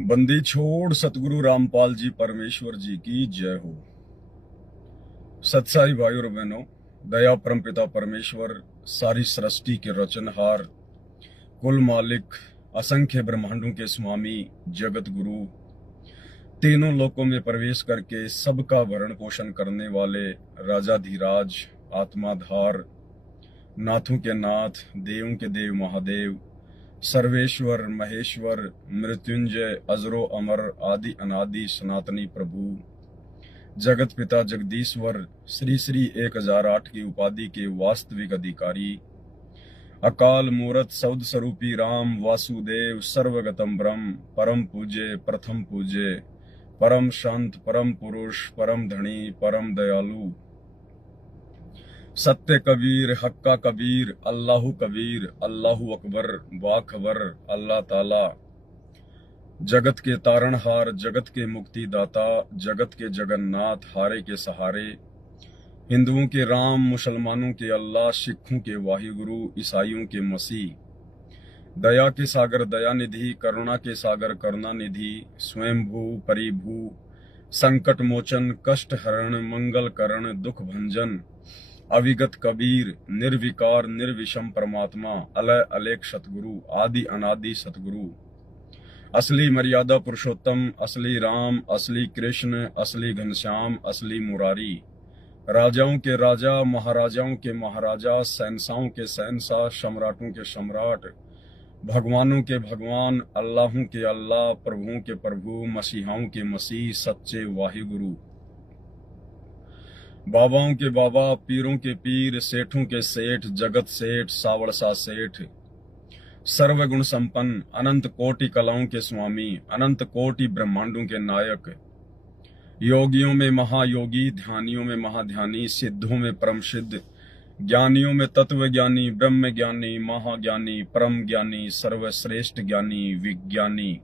बंदी छोड़ सतगुरु रामपाल जी परमेश्वर जी की जय हो। सत्साई भाई और बहनों, दया परमपिता परमेश्वर, सारी सृष्टि के रचनहार, कुल मालिक, असंख्य ब्रह्मांडों के स्वामी, जगत गुरु, तीनों लोकों में प्रवेश करके सबका भरण पोषण करने वाले राजाधिराज, आत्माधार, नाथों के नाथ, देवों के देव महादेव, सर्वेश्वर महेश्वर, मृत्युंजय, अजरो अमर, आदि अनादि सनातनी प्रभु, जगत पिता जगदीश्वर, श्री श्री 1008 की उपाधि के वास्तविक अधिकारी, अकाल मूरत सौद स्वरूपी राम वासुदेव, सर्वगतम ब्रह्म, परम पूज्य, प्रथम पूज्य, परम शांत, परम पुरुष, परम धनी, परम दयालु, सत्य कबीर, हक्का कबीर, अल्लाहु कबीर, अल्लाहु अकबर, बाखबर, अल्लाह ताला, जगत के तारणहार, जगत के मुक्तिदाता, जगत के जगन्नाथ, हारे के सहारे, हिंदुओं के राम, मुसलमानों के अल्लाह, सिखों के वाहिगुरु, ईसाइयों के मसीह, दया के सागर दयानिधि, करुणा के सागर करुणानिधि, स्वयंभू परिभू, संकट मोचन, कष्ट हरण, मंगल करण, दुख भंजन, अविगत कबीर, निर्विकार निर्विषम परमात्मा, अलय अलेख सतगुरु, आदि अनादि सतगुरु, असली मर्यादा पुरुषोत्तम, असली राम, असली कृष्ण, असली घनश्याम, असली मुरारी, राजाओं के राजा, महाराजाओं के महाराजा, शहंशाहों के शहंशाह, सम्राटों के सम्राट, भगवानों के भगवान, अल्लाहों के अल्लाह, प्रभुओं के प्रभु, मसीहाओं के मसीह, सच्चे वाहिगुरु, बाबाओं के बाबा, पीरों के पीर, सेठों के सेठ, जगत सेठ, सावड़सा सेठ, सर्वगुण संपन्न, अनंत कोटि कलाओं के स्वामी, अनंत कोटि ब्रह्मांडों के नायक, योगियों में महायोगी, ध्यानियों में महाध्यानी, सिद्धों में परम सिद्ध, ज्ञानियों में तत्व ज्ञानी, ब्रह्म ज्ञानी, महाज्ञानी, परम ज्ञानी, सर्वश्रेष्ठ ज्ञानी, विज्ञानी,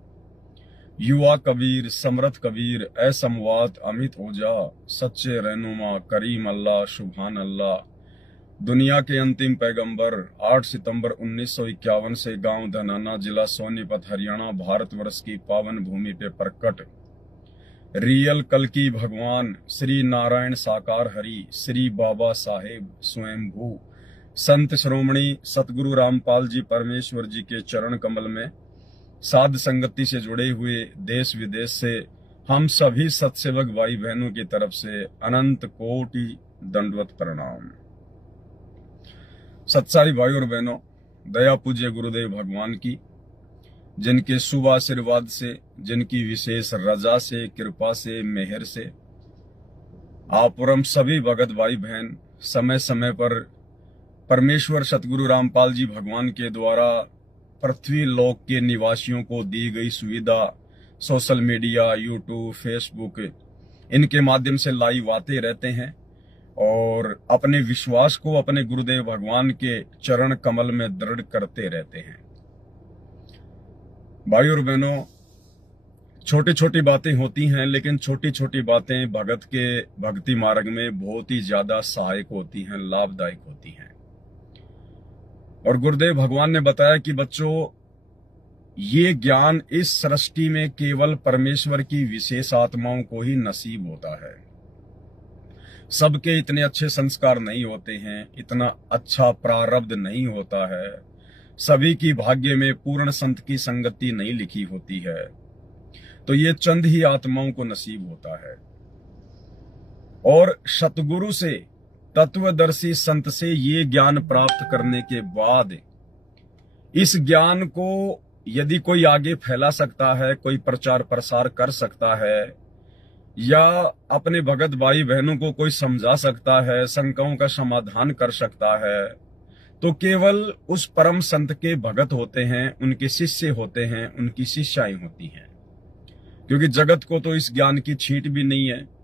युवा कबीर, समर्थ कबीर, असमवात, अमित ओजा, सच्चे रहनुमा, करीम अल्लाह, सुभान अल्लाह, दुनिया के अंतिम पैगंबर, 8 सितंबर 1951 से गांव धनाना, जिला सोनीपत, हरियाणा, भारतवर्ष की पावन भूमि पे प्रकट रियल कल की भगवान, श्री नारायण साकार हरि, श्री बाबा साहेब स्वयंभू, संत श्रोमणी सतगुरु रामपाल जी परमेश्वर जी के चरण कमल में साध संगति से जुड़े हुए देश विदेश से हम सभी सत्सेवक भाई बहनों की तरफ से अनंत कोटि दंडवत प्रणाम। सत्साई भाई और बहनों, दया पूज्य गुरुदेव भगवान की, जिनके शुभ आशीर्वाद से, जिनकी विशेष रजा से, कृपा से, मेहर से आप और हम सभी भगत भाई बहन समय समय पर परमेश्वर सतगुरु रामपाल जी भगवान के द्वारा पृथ्वी लोक के निवासियों को दी गई सुविधा, सोशल मीडिया, यूट्यूब, फेसबुक, इनके माध्यम से लाइव आते रहते हैं और अपने विश्वास को अपने गुरुदेव भगवान के चरण कमल में दृढ़ करते रहते हैं। भाई और बहनों, छोटी छोटी बातें होती हैं, लेकिन छोटी छोटी बातें भगत के भक्ति मार्ग में बहुत ही ज्यादा सहायक होती हैं, लाभदायक होती हैं। और गुरुदेव भगवान ने बताया कि बच्चों, ये ज्ञान इस सृष्टि में केवल परमेश्वर की विशेष आत्माओं को ही नसीब होता है। सबके इतने अच्छे संस्कार नहीं होते हैं, इतना अच्छा प्रारब्ध नहीं होता है, सभी की भाग्य में पूर्ण संत की संगति नहीं लिखी होती है, तो ये चंद ही आत्माओं को नसीब होता है। और सतगुरु से, तत्वदर्शी संत से ये ज्ञान प्राप्त करने के बाद इस ज्ञान को यदि कोई आगे फैला सकता है, कोई प्रचार प्रसार कर सकता है, या अपने भगत भाई बहनों को कोई समझा सकता है, शंकाओं का समाधान कर सकता है, तो केवल उस परम संत के भगत होते हैं, उनके शिष्य होते हैं, उनकी शिष्याएं होती हैं। क्योंकि जगत को तो इस ज्ञान की छींट भी नहीं है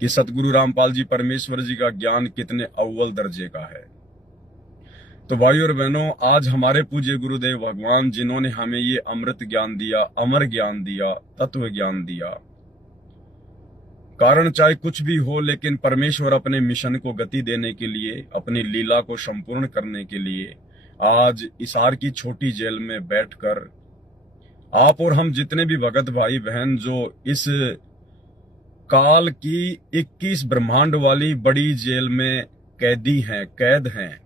कि सतगुरु रामपाल जी परमेश्वर जी का ज्ञान कितने अव्वल दर्जे का है। तो भाई और बहनों, आज हमारे पूज्य गुरुदेव भगवान, जिन्होंने हमें ये अमृत ज्ञान दिया, अमर ज्ञान दिया, तत्व ज्ञान दिया, कारण चाहे कुछ भी हो, लेकिन परमेश्वर अपने मिशन को गति देने के लिए, अपनी लीला को संपूर्ण करने के लिए आज इसार की छोटी जेल में बैठकर आप और हम जितने भी भगत भाई बहन जो इस काल की 21 ब्रह्मांड वाली बड़ी जेल में कैद हैं,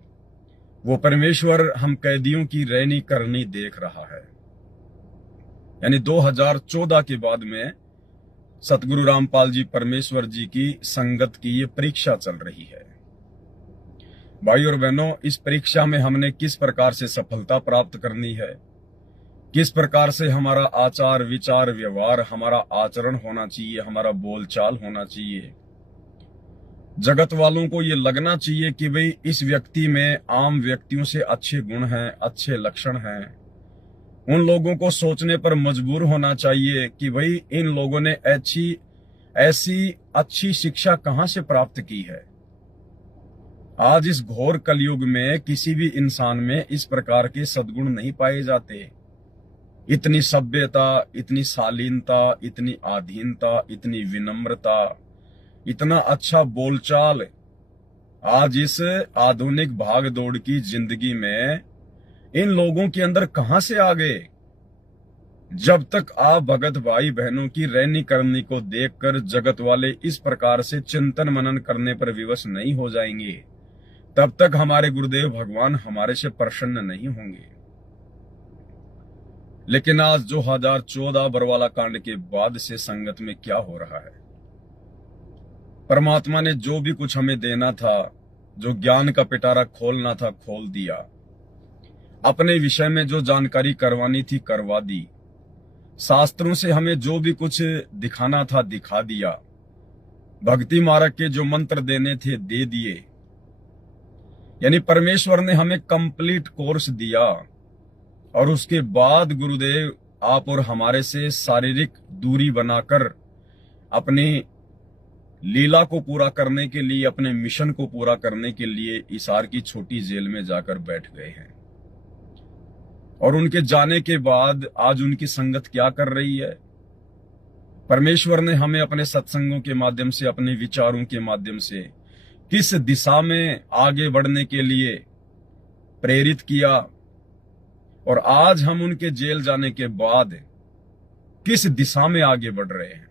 वो परमेश्वर हम कैदियों की रैनी करनी देख रहा है। यानी 2014 के बाद में सतगुरु रामपाल जी परमेश्वर जी की संगत की ये परीक्षा चल रही है। भाई और बहनों, इस परीक्षा में हमने किस प्रकार से सफलता प्राप्त करनी है, किस प्रकार से हमारा आचार विचार व्यवहार, हमारा आचरण होना चाहिए, हमारा बोलचाल होना चाहिए। जगत वालों को ये लगना चाहिए कि भाई इस व्यक्ति में आम व्यक्तियों से अच्छे गुण हैं, अच्छे लक्षण हैं। उन लोगों को सोचने पर मजबूर होना चाहिए कि भाई इन लोगों ने ऐसी अच्छी शिक्षा कहां से प्राप्त की है। आज इस घोर कलयुग में किसी भी इंसान में इस प्रकार के सद्गुण नहीं पाए जाते। इतनी सभ्यता, इतनी शालीनता, इतनी आधीनता, इतनी विनम्रता, इतना अच्छा बोलचाल आज इस आधुनिक भागदौड़ की जिंदगी में इन लोगों के अंदर कहां से आ गए। जब तक आप भगत भाई बहनों की रैनी करनी को देखकर जगत वाले इस प्रकार से चिंतन मनन करने पर विवश नहीं हो जाएंगे, तब तक हमारे गुरुदेव भगवान हमारे से प्रसन्न नहीं होंगे। लेकिन आज 2014 बरवाला कांड के बाद से संगत में क्या हो रहा है। परमात्मा ने जो भी कुछ हमें देना था, जो ज्ञान का पिटारा खोलना था खोल दिया। अपने विषय में जो जानकारी करवानी थी करवा दी। शास्त्रों से हमें जो भी कुछ दिखाना था दिखा दिया। भक्ति मार्ग के जो मंत्र देने थे दे दिए। यानी परमेश्वर ने हमें कंप्लीट कोर्स दिया। और उसके बाद गुरुदेव आप और हमारे से शारीरिक दूरी बनाकर अपनी लीला को पूरा करने के लिए, अपने मिशन को पूरा करने के लिए हिसार की छोटी जेल में जाकर बैठ गए हैं। और उनके जाने के बाद आज उनकी संगत क्या कर रही है। परमेश्वर ने हमें अपने सत्संगों के माध्यम से, अपने विचारों के माध्यम से किस दिशा में आगे बढ़ने के लिए प्रेरित किया, और आज हम उनके जेल जाने के बाद किस दिशा में आगे बढ़ रहे हैं।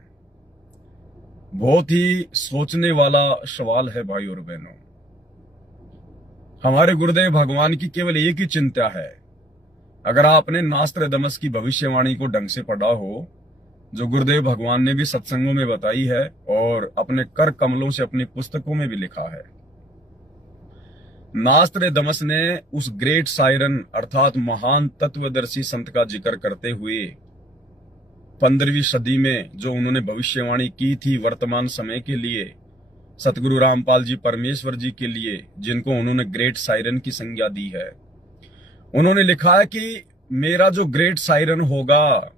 बहुत ही सोचने वाला सवाल है भाई और बहनों। हमारे गुरुदेव भगवान की केवल एक ही चिंता है। अगर आपने नास्त्रदमस की भविष्यवाणी को ढंग से पढ़ा हो, जो गुरुदेव भगवान ने भी सत्संगों में बताई है और अपने कर कमलों से अपनी पुस्तकों में भी लिखा है, नास्त्रदमस ने उस ग्रेट सायरन अर्थात महान तत्वदर्शी संत का जिक्र करते हुए 15वीं सदी में जो उन्होंने भविष्यवाणी की थी वर्तमान समय के लिए, सतगुरु रामपाल जी परमेश्वर जी के लिए, जिनको उन्होंने ग्रेट सायरन की संज्ञा दी है, उन्होंने लिखा है कि मेरा जो ग्रेट सायरन होगा,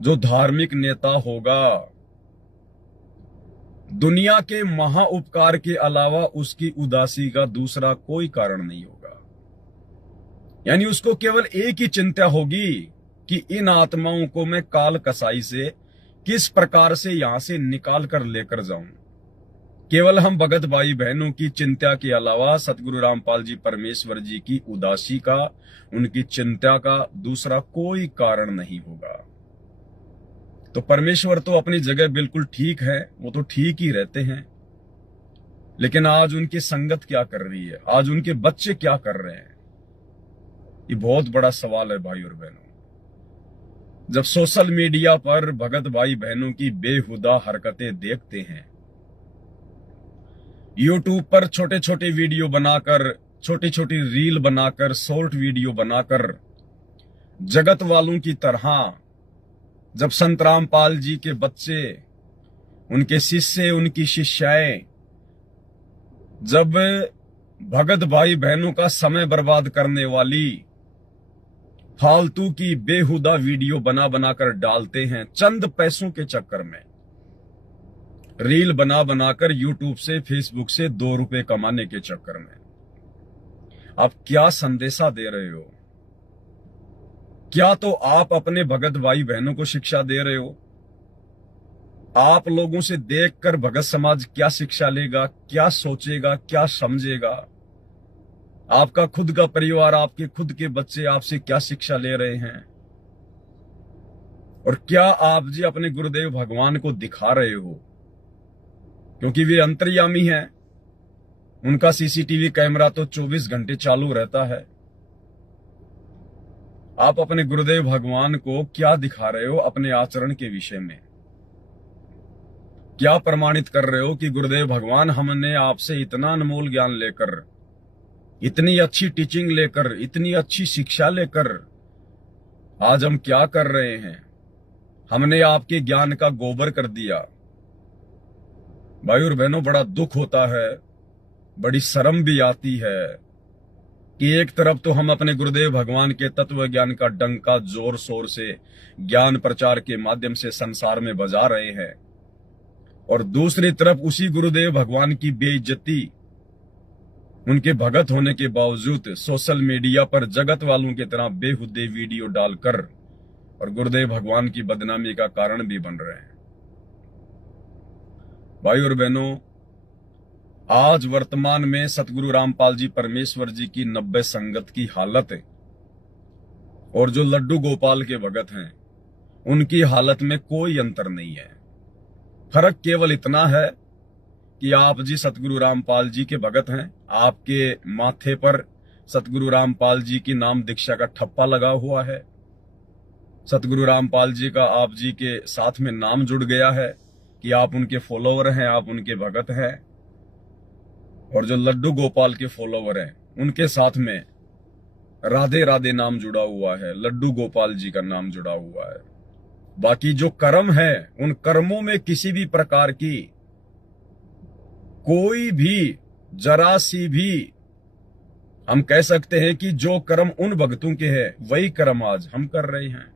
जो धार्मिक नेता होगा, दुनिया के महा उपकार के अलावा उसकी उदासी का दूसरा कोई कारण नहीं होगा। यानी उसको केवल एक ही चिंता होगी कि इन आत्माओं को मैं काल कसाई से किस प्रकार से यहां से निकाल कर लेकर जाऊं। केवल हम भगत भाई बहनों की चिंता के अलावा सतगुरु रामपाल जी परमेश्वर जी की उदासी का, उनकी चिंता का दूसरा कोई कारण नहीं होगा। तो परमेश्वर तो अपनी जगह बिल्कुल ठीक है, वो तो ठीक ही रहते हैं। लेकिन आज उनकी संगत क्या कर रही है, आज उनके बच्चे क्या कर रहे हैं, ये बहुत बड़ा सवाल है भाई और बहनों। जब सोशल मीडिया पर भगत भाई बहनों की बेहुदा हरकतें देखते हैं, यूट्यूब पर छोटे छोटे वीडियो बनाकर, छोटी छोटी रील बनाकर, शॉर्ट वीडियो बनाकर, जगत वालों की तरह जब संत रामपाल जी के बच्चे, उनके शिष्य, उनकी शिष्याएं जब भगत भाई बहनों का समय बर्बाद करने वाली फालतू की बेहुदा वीडियो बना बनाकर डालते हैं, चंद पैसों के चक्कर में रील बना बनाकर यूट्यूब से, फेसबुक से 2 रुपए कमाने के चक्कर में, आप क्या संदेशा दे रहे हो? क्या तो आप अपने भगत भाई बहनों को शिक्षा दे रहे हो? आप लोगों से देखकर भगत समाज क्या शिक्षा लेगा, क्या सोचेगा, क्या समझेगा? आपका खुद का परिवार, आपके खुद के बच्चे आपसे क्या शिक्षा ले रहे हैं? और क्या आप जी अपने गुरुदेव भगवान को दिखा रहे हो? क्योंकि वे अंतर्यामी हैं, उनका सीसीटीवी कैमरा तो 24 घंटे चालू रहता है। आप अपने गुरुदेव भगवान को क्या दिखा रहे हो अपने आचरण के विषय में? क्या प्रमाणित कर रहे हो कि गुरुदेव भगवान, हमने आपसे इतना अनमोल ज्ञान लेकर, इतनी अच्छी टीचिंग लेकर, इतनी अच्छी शिक्षा लेकर आज हम क्या कर रहे हैं? हमने आपके ज्ञान का गोबर कर दिया। भाई और बहनों, बड़ा दुख होता है, बड़ी शर्म भी आती है कि एक तरफ तो हम अपने गुरुदेव भगवान के तत्व ज्ञान का डंका जोर शोर से ज्ञान प्रचार के माध्यम से संसार में बजा रहे हैं, और दूसरी तरफ उसी गुरुदेव भगवान की बेइज्जती उनके भगत होने के बावजूद सोशल मीडिया पर जगत वालों की तरह बेहुदे वीडियो डालकर और गुरुदेव भगवान की बदनामी का कारण भी बन रहे हैं। भाई और बहनों, आज वर्तमान में सतगुरु रामपाल जी परमेश्वर जी की 90 संगत की हालत है, और जो लड्डू गोपाल के भगत हैं उनकी हालत में कोई अंतर नहीं है। फर्क केवल इतना है कि आप जी सतगुरु रामपाल जी के भगत हैं, आपके माथे पर सतगुरु रामपाल जी की नाम दीक्षा का ठप्पा लगा हुआ है, सतगुरु रामपाल जी का आप जी के साथ में नाम जुड़ गया है कि आप उनके फॉलोवर हैं, आप उनके भगत हैं। और जो लड्डू गोपाल के फॉलोवर हैं उनके साथ में राधे राधे नाम जुड़ा हुआ है, लड्डू गोपाल जी का नाम जुड़ा हुआ है। बाकी जो कर्म है, उन कर्मों में किसी भी प्रकार की कोई भी जरा सी भी, हम कह सकते हैं कि जो कर्म उन भक्तों के हैं वही कर्म आज हम कर रहे हैं।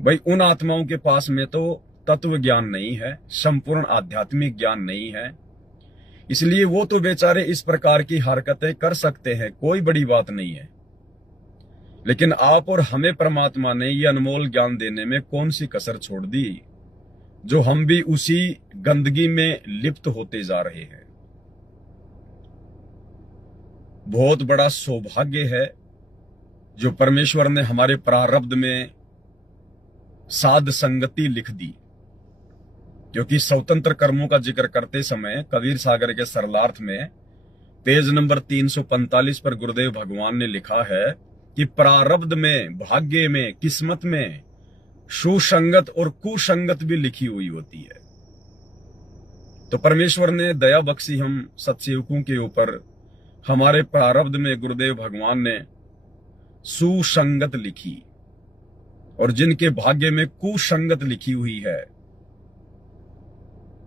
भाई, उन आत्माओं के पास में तो तत्व ज्ञान नहीं है, संपूर्ण आध्यात्मिक ज्ञान नहीं है, इसलिए वो तो बेचारे इस प्रकार की हरकतें कर सकते हैं, कोई बड़ी बात नहीं है। लेकिन आप और हमें परमात्मा ने ये अनमोल ज्ञान देने में कौन सी कसर छोड़ दी, जो हम भी उसी गंदगी में लिप्त होते जा रहे हैं। बहुत बड़ा सौभाग्य है जो परमेश्वर ने हमारे प्रारब्ध में साध संगति लिख दी, क्योंकि स्वतंत्र कर्मों का जिक्र करते समय कबीर सागर के सरलार्थ में पेज नंबर 345 पर गुरुदेव भगवान ने लिखा है कि प्रारब्ध में, भाग्य में, किस्मत में सुसंगत और कुसंगत भी लिखी हुई होती है। तो परमेश्वर ने दया बख्शी हम सत्सेवकों के ऊपर, हमारे प्रारब्ध में गुरुदेव भगवान ने सुसंगत लिखी, और जिनके भाग्य में कुसंगत लिखी हुई है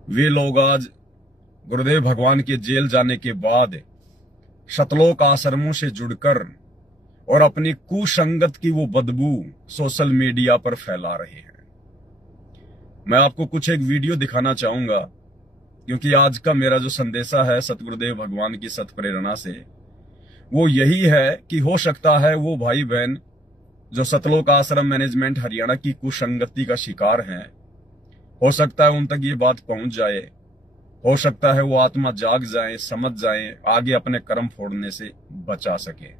वे लोग आज गुरुदेव भगवान के जेल जाने के बाद शतलोक आश्रमों से जुड़कर और अपनी कुसंगत की वो बदबू सोशल मीडिया पर फैला रहे हैं। मैं आपको कुछ एक वीडियो दिखाना चाहूंगा, क्योंकि आज का मेरा जो संदेशा है सतगुरुदेव भगवान की सत प्रेरणा से, वो यही है कि हो सकता है वो भाई बहन जो सतलोक आश्रम मैनेजमेंट हरियाणा की कुसंगति का शिकार हैं, हो सकता है उन तक ये बात पहुंच जाए, हो सकता है वो आत्मा जाग जाए, समझ जाए, आगे अपने कर्म फोड़ने से बचा सके।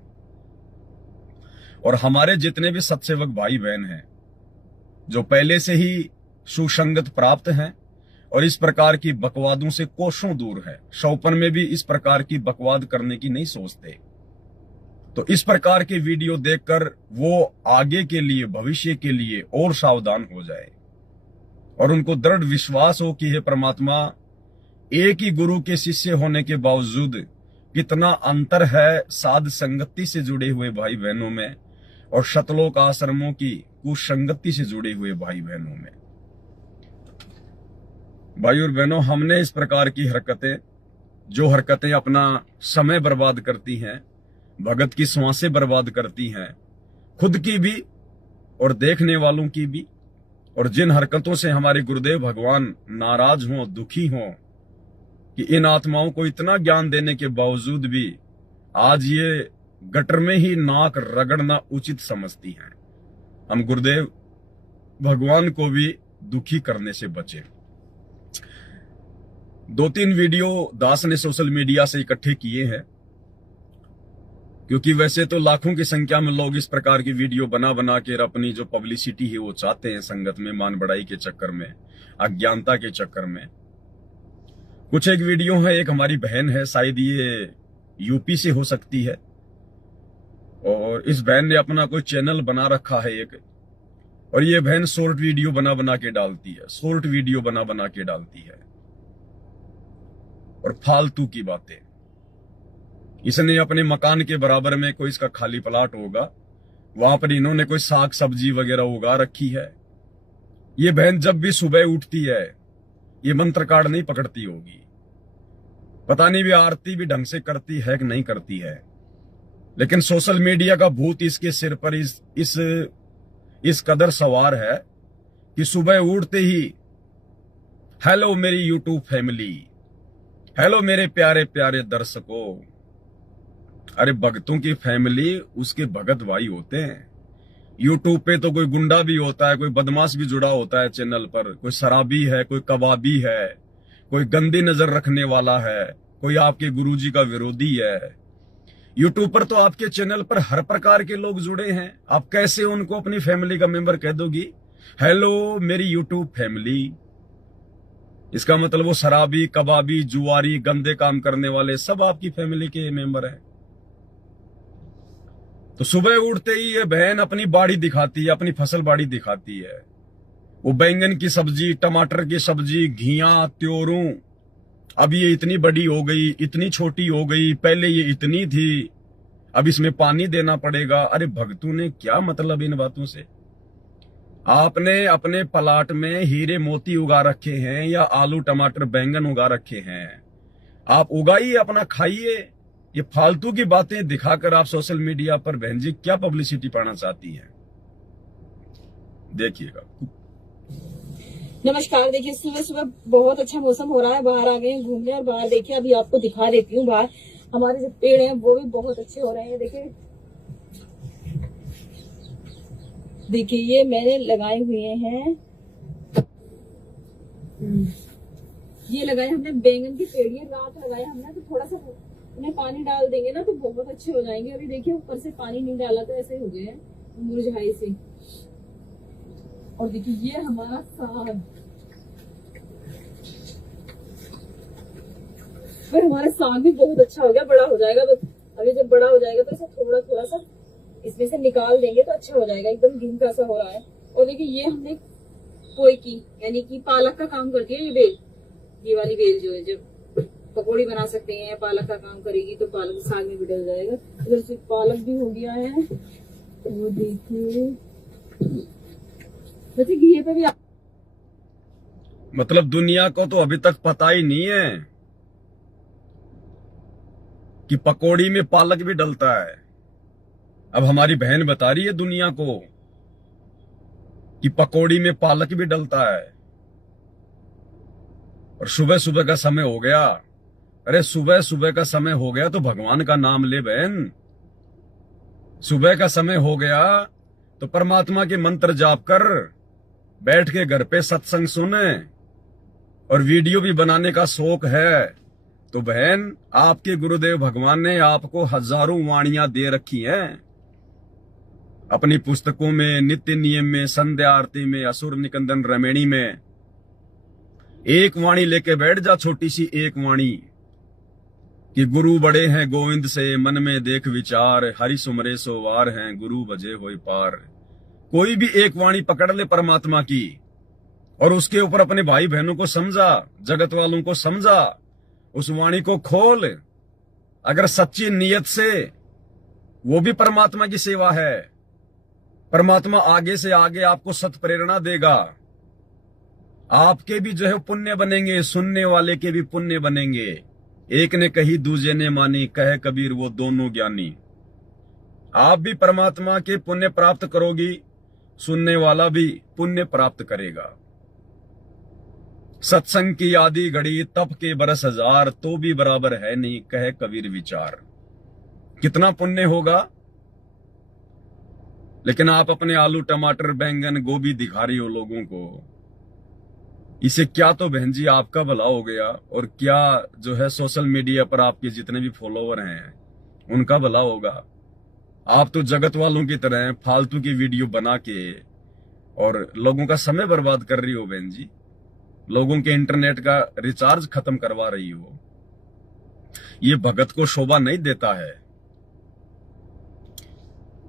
और हमारे जितने भी सत्सेवक भाई बहन हैं जो पहले से ही सुसंगत प्राप्त हैं और इस प्रकार की बकवादों से कोसों दूर है, शौपन में भी इस प्रकार की बकवाद करने की नहीं सोचते, तो इस प्रकार के वीडियो देखकर वो आगे के लिए, भविष्य के लिए और सावधान हो जाए और उनको दृढ़ विश्वास हो कि हे परमात्मा, एक ही गुरु के शिष्य होने के बावजूद कितना अंतर है साध संगति से जुड़े हुए भाई बहनों में और शतलोक आश्रमों की कुसंगति से जुड़े हुए भाई बहनों में। भाई और बहनों, हमने इस प्रकार की हरकतें, जो हरकतें अपना समय बर्बाद करती हैं, भगत की सांसें बर्बाद करती हैं, खुद की भी और देखने वालों की भी, और जिन हरकतों से हमारे गुरुदेव भगवान नाराज हों, दुखी हों कि इन आत्माओं को इतना ज्ञान देने के बावजूद भी आज ये गटर में ही नाक रगड़ना उचित समझती हैं, हम गुरुदेव भगवान को भी दुखी करने से बचें। 2-3 वीडियो दास ने सोशल मीडिया से इकट्ठे किए हैं, क्योंकि वैसे तो लाखों की संख्या में लोग इस प्रकार की वीडियो बना बना के अपनी जो पब्लिसिटी है वो चाहते हैं संगत में, मान बढ़ाई के चक्कर में, अज्ञानता के चक्कर में। कुछ एक वीडियो है, एक हमारी बहन है, शायद ये यूपी से हो सकती है, और इस बहन ने अपना कोई चैनल बना रखा है एक, और ये बहन शॉर्ट वीडियो बना बना के डालती है, शॉर्ट वीडियो बना बना के डालती है और फालतू की बातें। इसने अपने मकान के बराबर में कोई इसका खाली प्लाट होगा, वहां पर इन्होंने कोई साग सब्जी वगैरह उगा रखी है। ये बहन जब भी सुबह उठती है ये मंत्र कार्ड नहीं पकड़ती होगी, पता नहीं भी आरती भी ढंग से करती है कि नहीं करती है, लेकिन सोशल मीडिया का भूत इसके सिर पर इस कदर सवार है कि सुबह उठते ही हेलो मेरी यूट्यूब फैमिली, हेलो मेरे प्यारे प्यारे दर्शकों। अरे भगतों की फैमिली उसके भगत भाई होते हैं। यूट्यूब पे तो कोई गुंडा भी होता है, कोई बदमाश भी जुड़ा होता है चैनल पर, कोई शराबी है, कोई कबाबी है, कोई गंदी नजर रखने वाला है, कोई आपके गुरुजी का विरोधी है। यूट्यूब पर तो आपके चैनल पर हर प्रकार के लोग जुड़े हैं, आप कैसे उनको अपनी फैमिली का मेंबर कह दोगी? हेलो मेरी यूट्यूब फैमिली, इसका मतलब वो शराबी, कबाबी, जुआरी, गंदे काम करने वाले सब आपकी फैमिली के मेंबर हैं। तो सुबह उठते ही ये बहन अपनी बाड़ी दिखाती है, अपनी फसल बाड़ी दिखाती है। वो बैंगन की सब्जी, टमाटर की सब्जी, घिया, त्योरू, अब ये इतनी बड़ी हो गई, इतनी छोटी हो गई, पहले ये इतनी थी, अब इसमें पानी देना पड़ेगा। अरे भगतू ने क्या मतलब इन बातों से? आपने अपने प्लाट में हीरे मोती उगा रखे हैं या आलू टमाटर बैंगन उगा रखे हैं, आप उगाइए, अपना खाइए। ये फालतू की बातें दिखाकर आप सोशल मीडिया पर बहन जी क्या पब्लिसिटी पाना चाहती है, देखिएगा। नमस्कार। देखिए सुबह सुबह बहुत अच्छा मौसम हो रहा है, बाहर आ गए हैं घूमने, और बाहर देखिए अभी आपको दिखा देती हूँ, बाहर हमारे जो पेड़ हैं वो भी बहुत अच्छे हो रहे हैं। देखिए ये मैंने लगाए हुए हैं, ये लगाए हमने बैंगन के पेड़, ये रात लगाए हमने, तो थोड़ा सा उन्हें पानी डाल देंगे ना तो बहुत अच्छे हो जाएंगे। अभी देखिए ऊपर से पानी नहीं डाला तो ऐसे हो गए हैं मुरझाए से। और देखिए ये हमारा साग, फिर हमारा साग भी बहुत अच्छा हो गया, बड़ा हो जाएगा। तो अभी जब बड़ा हो जाएगा तो इसे थोड़ा थोड़ा सा इसमें से निकाल देंगे तो अच्छा हो जाएगा, एकदम गिन का सा हो रहा है। और देखिए ये हमने पोई की यानी कि पालक का काम करती है ये बेल, ये वाली बेल जो है, जब पकौड़ी बना सकते हैं, पालक का काम करेगी तो पालक साग में भी डल जाएगा। इधर से पालक भी हो गया है, वो देखिए वैसे घी पे भी मतलब दुनिया को तो अभी तक पता ही नहीं है कि पकौड़ी में पालक भी डलता है। अब हमारी बहन बता रही है दुनिया को कि पकौड़ी में पालक भी डलता है। और सुबह सुबह का समय हो गया, अरे सुबह सुबह का समय हो गया तो भगवान का नाम ले बहन। सुबह का समय हो गया तो परमात्मा के मंत्र जाप कर, बैठ के घर पे सत्संग सुने, और वीडियो भी बनाने का शौक है तो बहन आपके गुरुदेव भगवान ने आपको हजारों वाणियां दे रखी हैं अपनी पुस्तकों में, नित्य नियम में, संध्या आरती में, असुर निकंदन रमेणी में। एक वाणी लेके बैठ जा, छोटी सी एक वाणी कि गुरु बड़े हैं गोविंद से, मन में देख विचार, हरि सुमरे सो वार हैं, गुरु बजे होय पार। कोई भी एक वाणी पकड़ ले परमात्मा की और उसके ऊपर अपने भाई बहनों को समझा, जगत वालों को समझा, उस वाणी को खोल। अगर सच्ची नियत से, वो भी परमात्मा की सेवा है। परमात्मा आगे से आगे आपको सत प्रेरणा देगा, आपके भी जो है पुण्य बनेंगे, सुनने वाले के भी पुण्य बनेंगे। एक ने कही दूजे ने मानी, कहे कबीर वो दोनों ज्ञानी। आप भी परमात्मा के पुण्य प्राप्त करोगी, सुनने वाला भी पुण्य प्राप्त करेगा। सत्संग की आदि घड़ी, तप के बरस हजार, तो भी बराबर है नहीं, कहे कबीर विचार। कितना पुण्य होगा, लेकिन आप अपने आलू टमाटर बैंगन गोभी दिखा रही हो लोगों को। इसे क्या तो बहन जी आपका भला हो गया, और क्या जो है सोशल मीडिया पर आपके जितने भी फॉलोवर हैं उनका भला होगा। आप तो जगत वालों की तरह फालतू की वीडियो बना के और लोगों का समय बर्बाद कर रही हो बहन जी। लोगों के इंटरनेट का रिचार्ज खत्म करवा रही हो। ये भगत को शोभा नहीं देता है।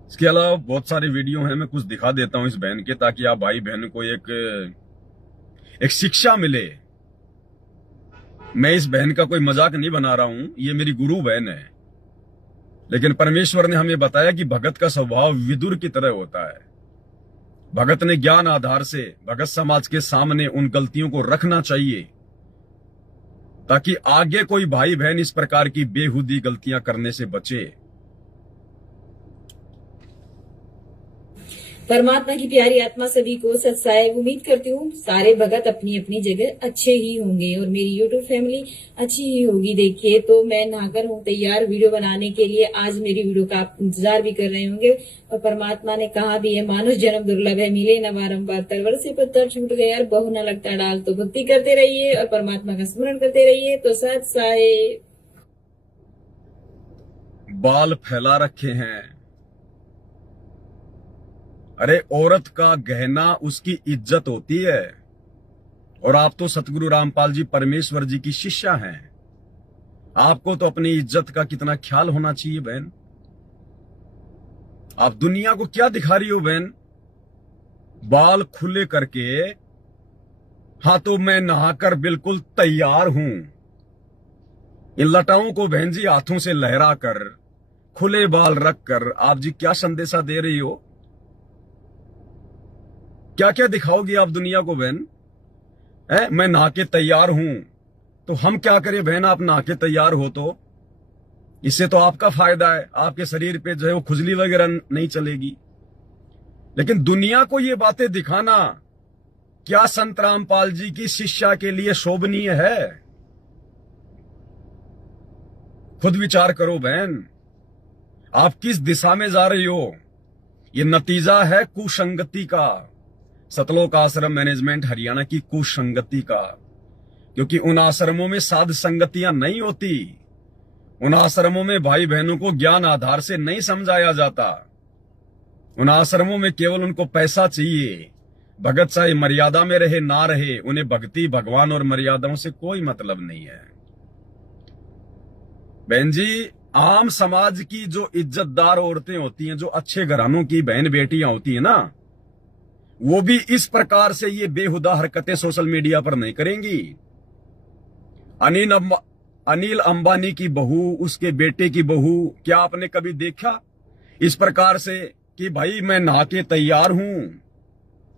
इसके अलावा बहुत सारी वीडियो हैं, मैं कुछ दिखा देता हूं इस बहन के, ताकि आप भाई बहन को एक शिक्षा मिले। मैं इस बहन का कोई मजाक नहीं बना रहा हूं, ये मेरी गुरु बहन है। लेकिन परमेश्वर ने हमें बताया कि भगत का स्वभाव विदुर की तरह होता है। भगत ने ज्ञान आधार से भगत समाज के सामने उन गलतियों को रखना चाहिए, ताकि आगे कोई भाई बहन इस प्रकार की बेहुदी गलतियां करने से बचे। परमात्मा की प्यारी आत्मा सभी को सत्साए। उम्मीद करती हूँ सारे भगत अपनी अपनी जगह अच्छे ही होंगे और मेरी यूट्यूब फैमिली अच्छी ही होगी। देखिए तो मैं नहाकर हूँ तैयार वीडियो बनाने के लिए। आज मेरी वीडियो का आप इंतजार भी कर रहे होंगे और परमात्मा ने कहा भी है, मानुष जन्म दुर्लभ है, मिले न बारंबार, तरवर से पत्थर छूट गया और बहु न लगता डाल। तो भक्ति करते रहिए और परमात्मा का स्मरण करते रहिए। तो सत्साए। बाल फैला रखे हैं। अरे औरत का गहना उसकी इज्जत होती है, और आप तो सतगुरु रामपाल जी परमेश्वर जी की शिष्या हैं। आपको तो अपनी इज्जत का कितना ख्याल होना चाहिए बहन। आप दुनिया को क्या दिखा रही हो बहन? बाल खुले करके, हाँ तो मैं नहाकर बिल्कुल तैयार हूं। इन लटाओं को बहन जी हाथों से लहरा कर, खुले बाल रखकर आप जी क्या संदेशा दे रही हो? क्या क्या दिखाओगी आप दुनिया को बहन? मैं नहा के तैयार हूं, तो हम क्या करें बहन? आप नहा के तैयार हो तो इससे तो आपका फायदा है, आपके शरीर पे जो है वो खुजली वगैरह नहीं चलेगी। लेकिन दुनिया को ये बातें दिखाना क्या संत रामपाल जी की शिष्या के लिए शोभनीय है? खुद विचार करो बहन, आप किस दिशा में जा रही हो? ये नतीजा है कुसंगति का, सतलोक आश्रम मैनेजमेंट हरियाणा की कुसंगति का। क्योंकि उन आश्रमों में साध संगतियां नहीं होती, उन आश्रमों में भाई बहनों को ज्ञान आधार से नहीं समझाया जाता। उन आश्रमों में केवल उनको पैसा चाहिए। भगत चाहे मर्यादा में रहे ना रहे, उन्हें भक्ति, भगवान और मर्यादाओं से कोई मतलब नहीं है। बहन जी, आम समाज की जो इज्जतदार औरतें होती हैं, जो अच्छे घरानों की बहन बेटियां होती हैं ना, वो भी इस प्रकार से ये बेहुदा हरकतें सोशल मीडिया पर नहीं करेंगी। अनिल अंबानी की बहू, उसके बेटे की बहू, क्या आपने कभी देखा इस प्रकार से कि भाई मैं नहा के तैयार हूं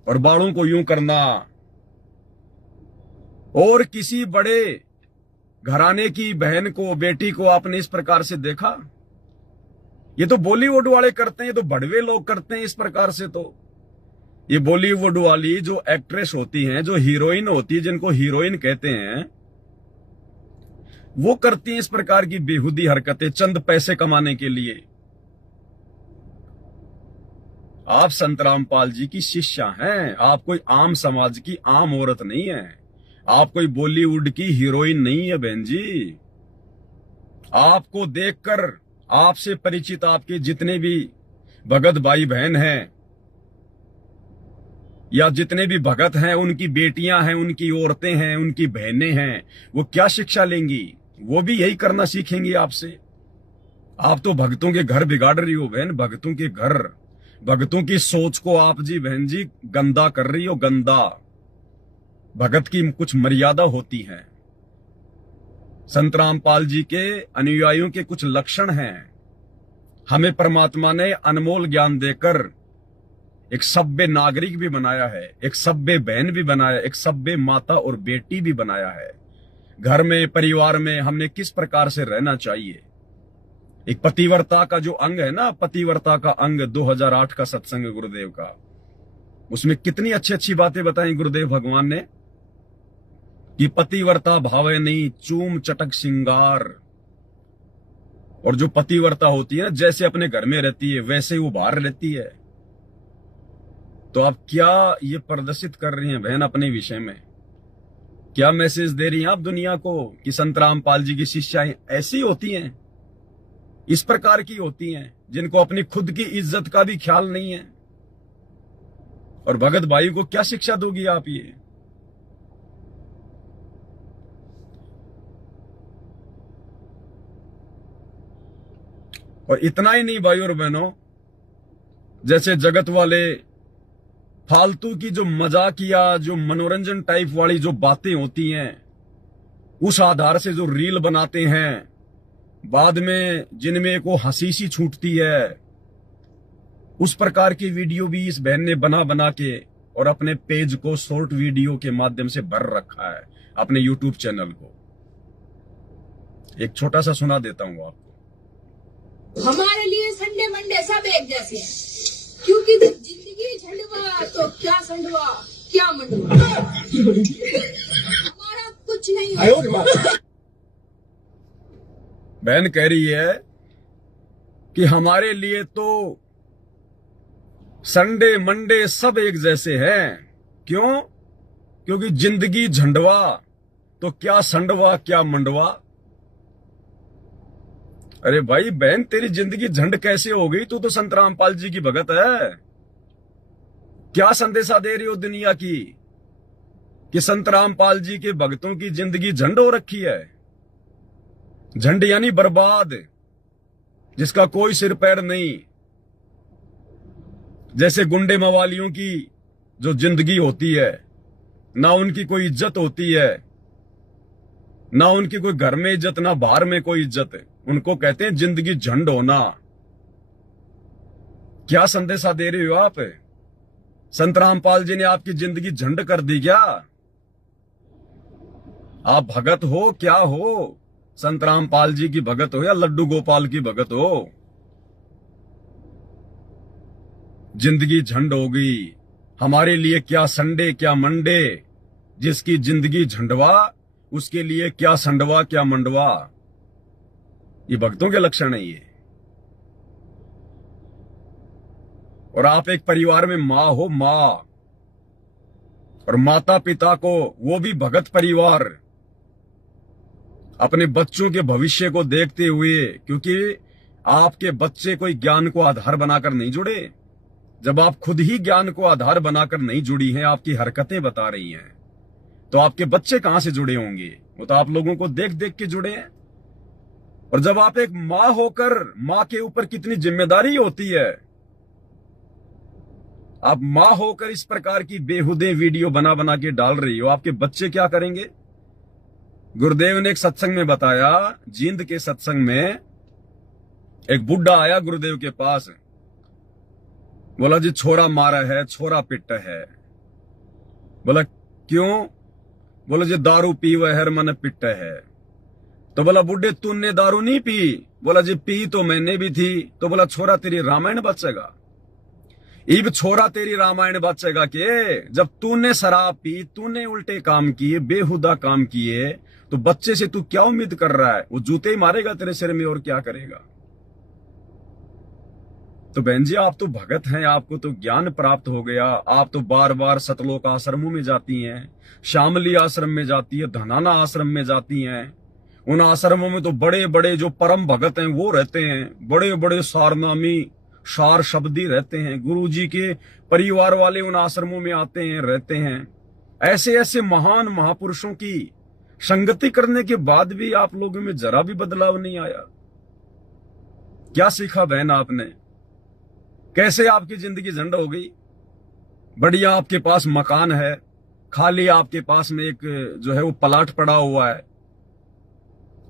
और बालों को यूं करना? और किसी बड़े घराने की बहन को, बेटी को आपने इस प्रकार से देखा? ये तो बॉलीवुड वाले करते हैं, ये तो बड़वे लोग करते हैं इस प्रकार से। तो ये बॉलीवुड वाली जो एक्ट्रेस होती हैं, जो हीरोइन होती है, जिनको हीरोइन कहते हैं, वो करती हैं इस प्रकार की बेहुदी हरकतें चंद पैसे कमाने के लिए। आप संत रामपाल जी की शिष्या हैं। आप कोई आम समाज की आम औरत नहीं है। आप कोई बॉलीवुड की हीरोइन नहीं है बहन जी। आपको देखकर, आपसे परिचित आपके जितने भी भगत भाई बहन हैं, या जितने भी भगत हैं, उनकी बेटियां हैं, उनकी औरतें हैं, उनकी बहनें हैं, वो क्या शिक्षा लेंगी? वो भी यही करना सीखेंगी आपसे। आप तो भक्तों के घर बिगाड़ रही हो बहन, भक्तों के घर, भक्तों की सोच को आप जी बहन जी गंदा कर रही हो, गंदा। भगत की कुछ मर्यादा होती है। संत रामपाल जी के अनुयायियों के कुछ लक्षण हैं। हमें परमात्मा ने अनमोल ज्ञान देकर एक सभ्य नागरिक भी बनाया है, एक सभ्य बहन भी बनाया, एक सभ्य माता और बेटी भी बनाया है। घर में, परिवार में हमने किस प्रकार से रहना चाहिए। एक पतिव्रता का जो अंग है ना, पतिव्रता का अंग 2008 का सत्संग गुरुदेव का, उसमें कितनी अच्छी अच्छी बातें बताई गुरुदेव भगवान ने कि पतिव्रता भावे नहीं चूम चटक सिंगार। और जो पतिव्रता होती है ना, जैसे अपने घर में रहती है वैसे वो बाहर रहती है। तो आप क्या ये प्रदर्शित कर रही हैं बहन अपने विषय में? क्या मैसेज दे रही हैं आप दुनिया को कि संत रामपाल जी की शिष्याएं ऐसी होती हैं? इस प्रकार की होती हैं जिनको अपनी खुद की इज्जत का भी ख्याल नहीं है। और भगत भाई को क्या शिक्षा दोगी आप ये? और इतना ही नहीं भाई और बहनों, जैसे जगत वाले फालतू की जो मजाकिया, जो मनोरंजन टाइप वाली जो बातें होती हैं, उस आधार से जो रील बनाते हैं, बाद में जिनमें को हंसी सी छूटती है, उस प्रकार की वीडियो भी इस बहन ने बना बना के और अपने पेज को शॉर्ट वीडियो के माध्यम से भर रखा है, अपने यूट्यूब चैनल को। एक छोटा सा सुना देता हूं आपको। हमारे लिए संडे मंडे सब एक जैसे हैं, क्योंकि जिंदगी झंडवा तो क्या संडवा क्या मंडवा, हमारा कुछ नहीं होगा। बहन कह रही है कि हमारे लिए तो संडे मंडे सब एक जैसे हैं। क्यों? क्योंकि जिंदगी झंडवा तो क्या संडवा क्या मंडवा। अरे भाई बहन, तेरी जिंदगी झंड कैसे हो गई? तू तो संत रामपाल जी की भगत है। क्या संदेशा दे रही हो दुनिया की कि संत रामपाल जी के भक्तों की जिंदगी झंड हो रखी है? झंड यानी बर्बाद, जिसका कोई सिर पैर नहीं। जैसे गुंडे मवालियों की जो जिंदगी होती है, ना उनकी कोई इज्जत होती है, ना उनकी कोई घर में इज्जत, ना बाहर में कोई इज्जत, उनको कहते हैं जिंदगी झंड होना। क्या संदेशा दे रहे हो आप? संत रामपाल जी ने आपकी जिंदगी झंड कर दी क्या? आप भगत हो क्या हो? संत रामपाल जी की भगत हो या लड्डू गोपाल की भगत हो? जिंदगी झंड हो गई। हमारे लिए क्या संडे क्या मंडे, जिसकी जिंदगी झंडवा उसके लिए क्या संडवा क्या मंडवा। ये भक्तों के लक्षण है ये। और आप एक परिवार में मां हो, मां, और माता पिता को, वो भी भगत परिवार, अपने बच्चों के भविष्य को देखते हुए, क्योंकि आपके बच्चे कोई ज्ञान को आधार बनाकर नहीं जुड़े। जब आप खुद ही ज्ञान को आधार बनाकर नहीं जुड़ी हैं, आपकी हरकतें बता रही हैं, तो आपके बच्चे कहां से जुड़े होंगे? वो तो आप लोगों को देख देख के जुड़े हैं। और जब आप एक मां होकर, मां के ऊपर कितनी जिम्मेदारी होती है, आप मां होकर इस प्रकार की बेहुदे वीडियो बना बना के डाल रही हो, आपके बच्चे क्या करेंगे? गुरुदेव ने एक सत्संग में बताया, जींद के सत्संग में एक बुढ़ा आया गुरुदेव के पास, बोला जी छोरा मारा है, छोरा पिट है। बोला क्यों? बोला जी दारू पीवे हर मन पिट है। तो बोला बुढ़े तूने दारू नहीं पी? बोला जी पी तो मैंने भी थी। तो बोला छोरा तेरी रामायण बचेगा? इब छोरा तेरी रामायण बचेगा के? जब तूने शराब पी, तूने उल्टे काम किए, बेहुदा काम किए, तो बच्चे से तू क्या उम्मीद कर रहा है? वो जूते ही मारेगा तेरे सिर में, और क्या करेगा? तो बहन जी, आप तो भगत हैं, आपको तो ज्ञान प्राप्त हो गया। आप तो बार बार सतलोक आश्रमों में जाती हैं, शामली आश्रम में जाती है, धनाना आश्रम में जाती हैं। उन आश्रमों में तो बड़े बड़े जो परम भगत हैं वो रहते हैं, बड़े बड़े सारनामी सार शब्दी रहते हैं। गुरु जी के परिवार वाले उन आश्रमों में आते हैं, रहते हैं। ऐसे ऐसे महान महापुरुषों की संगति करने के बाद भी आप लोगों में जरा भी बदलाव नहीं आया। क्या सीखा बहन आपने? कैसे आपकी जिंदगी झंड हो गई? बढ़िया आपके पास मकान है, खाली आपके पास में एक जो है वो प्लाट पड़ा हुआ है,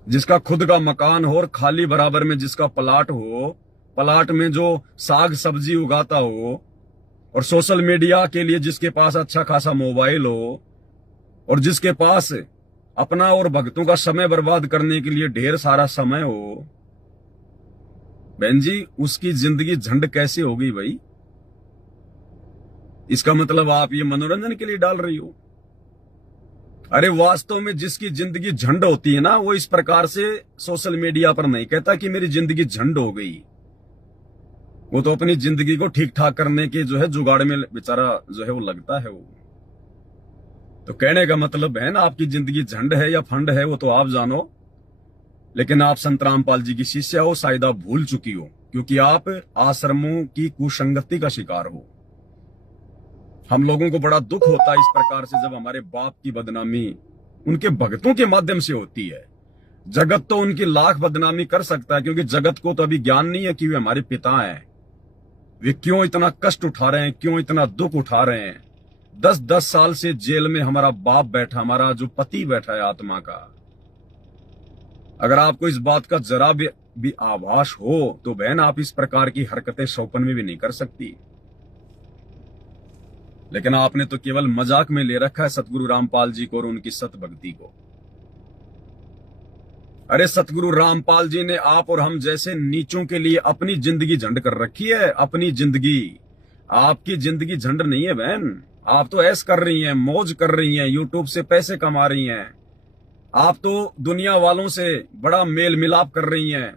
जिसका खुद का मकान हो और खाली बराबर में जिसका प्लाट हो, प्लाट में जो साग सब्जी उगाता हो, और सोशल मीडिया के लिए जिसके पास अच्छा खासा मोबाइल हो, और जिसके पास अपना और भक्तों का समय बर्बाद करने के लिए ढेर सारा समय हो, बहन जी उसकी जिंदगी झंड कैसे होगी भाई? इसका मतलब आप ये मनोरंजन के लिए डाल रही हो? अरे वास्तव में जिसकी जिंदगी झंड होती है ना, वो इस प्रकार से सोशल मीडिया पर नहीं कहता कि मेरी जिंदगी झंड हो गई। वो तो अपनी जिंदगी को ठीक ठाक करने के जो है जुगाड़ में बेचारा जो है वो लगता है। वो तो कहने का मतलब है ना, आपकी जिंदगी झंड है या फंड है वो तो आप जानो। लेकिन आप संत रामपाल जी की शिष्य हो, शायद आप भूल चुकी हो, क्योंकि आप आश्रमों की कुसंगति का शिकार हो। हम लोगों को बड़ा दुख होता है इस प्रकार से जब हमारे बाप की बदनामी उनके भक्तों के माध्यम से होती है। जगत तो उनकी लाख बदनामी कर सकता है, क्योंकि जगत को तो अभी ज्ञान नहीं है कि वे हमारे पिता हैं। वे क्यों इतना कष्ट उठा रहे हैं, क्यों इतना दुख उठा रहे हैं। 10-10 साल से जेल में हमारा बाप बैठा, हमारा जो पति बैठा है आत्मा का। अगर आपको इस बात का जरा भी आभास हो तो बहन, आप इस प्रकार की हरकतें सौपन में भी नहीं कर सकती। लेकिन आपने तो केवल मजाक में ले रखा है सतगुरु रामपाल जी को और उनकी सत भक्ति को। अरे सतगुरु रामपाल जी ने आप और हम जैसे नीचों के लिए अपनी जिंदगी झंड कर रखी है। अपनी जिंदगी, आपकी जिंदगी झंड नहीं है बहन। आप तो ऐश कर रही हैं, मौज कर रही हैं, यूट्यूब से पैसे कमा रही हैं। आप तो दुनिया वालों से बड़ा मेल मिलाप कर रही हैं,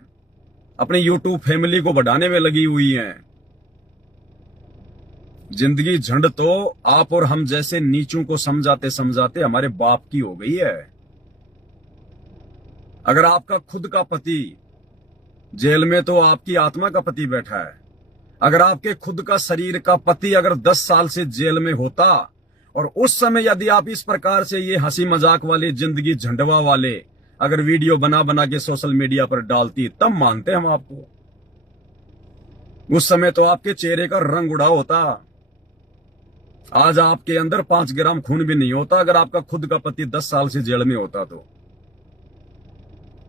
अपनी यूट्यूब फैमिली को बढ़ाने में लगी हुई हैं। जिंदगी झंड तो आप और हम जैसे नीचों को समझाते समझाते हमारे बाप की हो गई है। अगर आपका खुद का पति जेल में, तो आपकी आत्मा का पति बैठा है। अगर आपके खुद का शरीर का पति अगर 10 साल से जेल में होता, और उस समय यदि आप इस प्रकार से ये हंसी मजाक वाले, जिंदगी झंडवा वाले अगर वीडियो बना बना के सोशल मीडिया पर डालती, तब मानते हम आपको। उस समय तो आपके चेहरे का रंग उड़ा होता। आज आपके अंदर 5 ग्राम खून भी नहीं होता अगर आपका खुद का पति 10 साल से जेल में होता तो।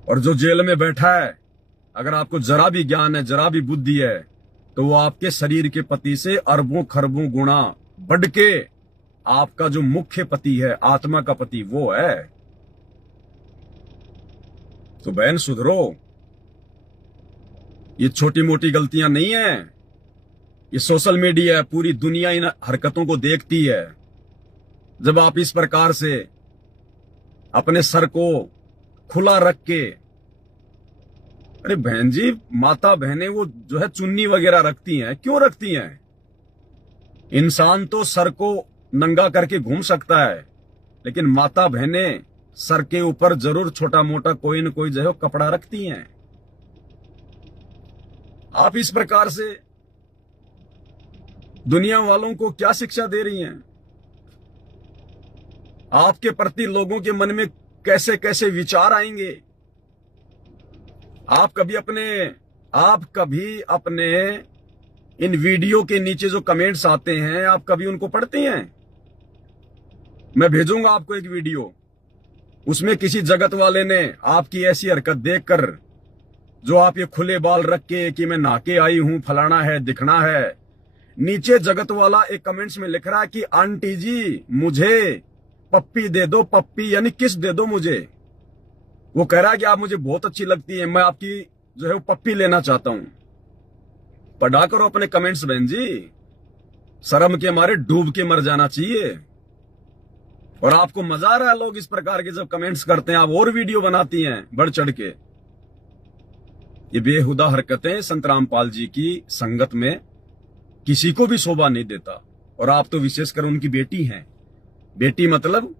और जो जेल में बैठा है, अगर आपको जरा भी ज्ञान है, जरा भी बुद्धि है, तो वो आपके शरीर के पति से अरबों खरबों गुना बढ़ के आपका जो मुख्य पति है, आत्मा का पति, वो है। तो बहन सुधरो। ये छोटी मोटी गलतियां नहीं है। ये सोशल मीडिया है, पूरी दुनिया इन हरकतों को देखती है। जब आप इस प्रकार से अपने सर को खुला रख के, अरे बहन जी, माता बहनें वो जो है चुन्नी वगैरह रखती हैं, क्यों रखती हैं? इंसान तो सर को नंगा करके घूम सकता है, लेकिन माता बहनें सर के ऊपर जरूर छोटा मोटा कोई न कोई जो है कपड़ा रखती हैं। आप इस प्रकार से दुनिया वालों को क्या शिक्षा दे रही हैं? आपके प्रति लोगों के मन में कैसे कैसे विचार आएंगे? आप कभी अपने इन वीडियो के नीचे जो कमेंट्स आते हैं, आप कभी उनको पढ़ते हैं? मैं भेजूंगा आपको एक वीडियो, उसमें किसी जगत वाले ने आपकी ऐसी हरकत देखकर, जो आप ये खुले बाल रख के कि मैं नहा के आई हूं, फलाना है, दिखना है, नीचे जगत वाला एक कमेंट्स में लिख रहा है कि आंटी जी मुझे पप्पी दे दो, पप्पी यानी किस दे दो मुझे। वो कह रहा है कि आप मुझे बहुत अच्छी लगती है, मैं आपकी जो है वो पप्पी लेना चाहता हूं। पढ़ा करो अपने कमेंट्स बहन जी, शर्म के मारे डूब के मर जाना चाहिए। और आपको मजा आ रहा है, लोग इस प्रकार के जब कमेंट्स करते हैं, आप और वीडियो बनाती हैं बढ़ चढ़ के। ये बेहुदा हरकतें संत रामपाल जी की संगत में किसी को भी शोभा नहीं देता। और आप तो विशेषकर उनकी बेटी हैं। बेटी मतलब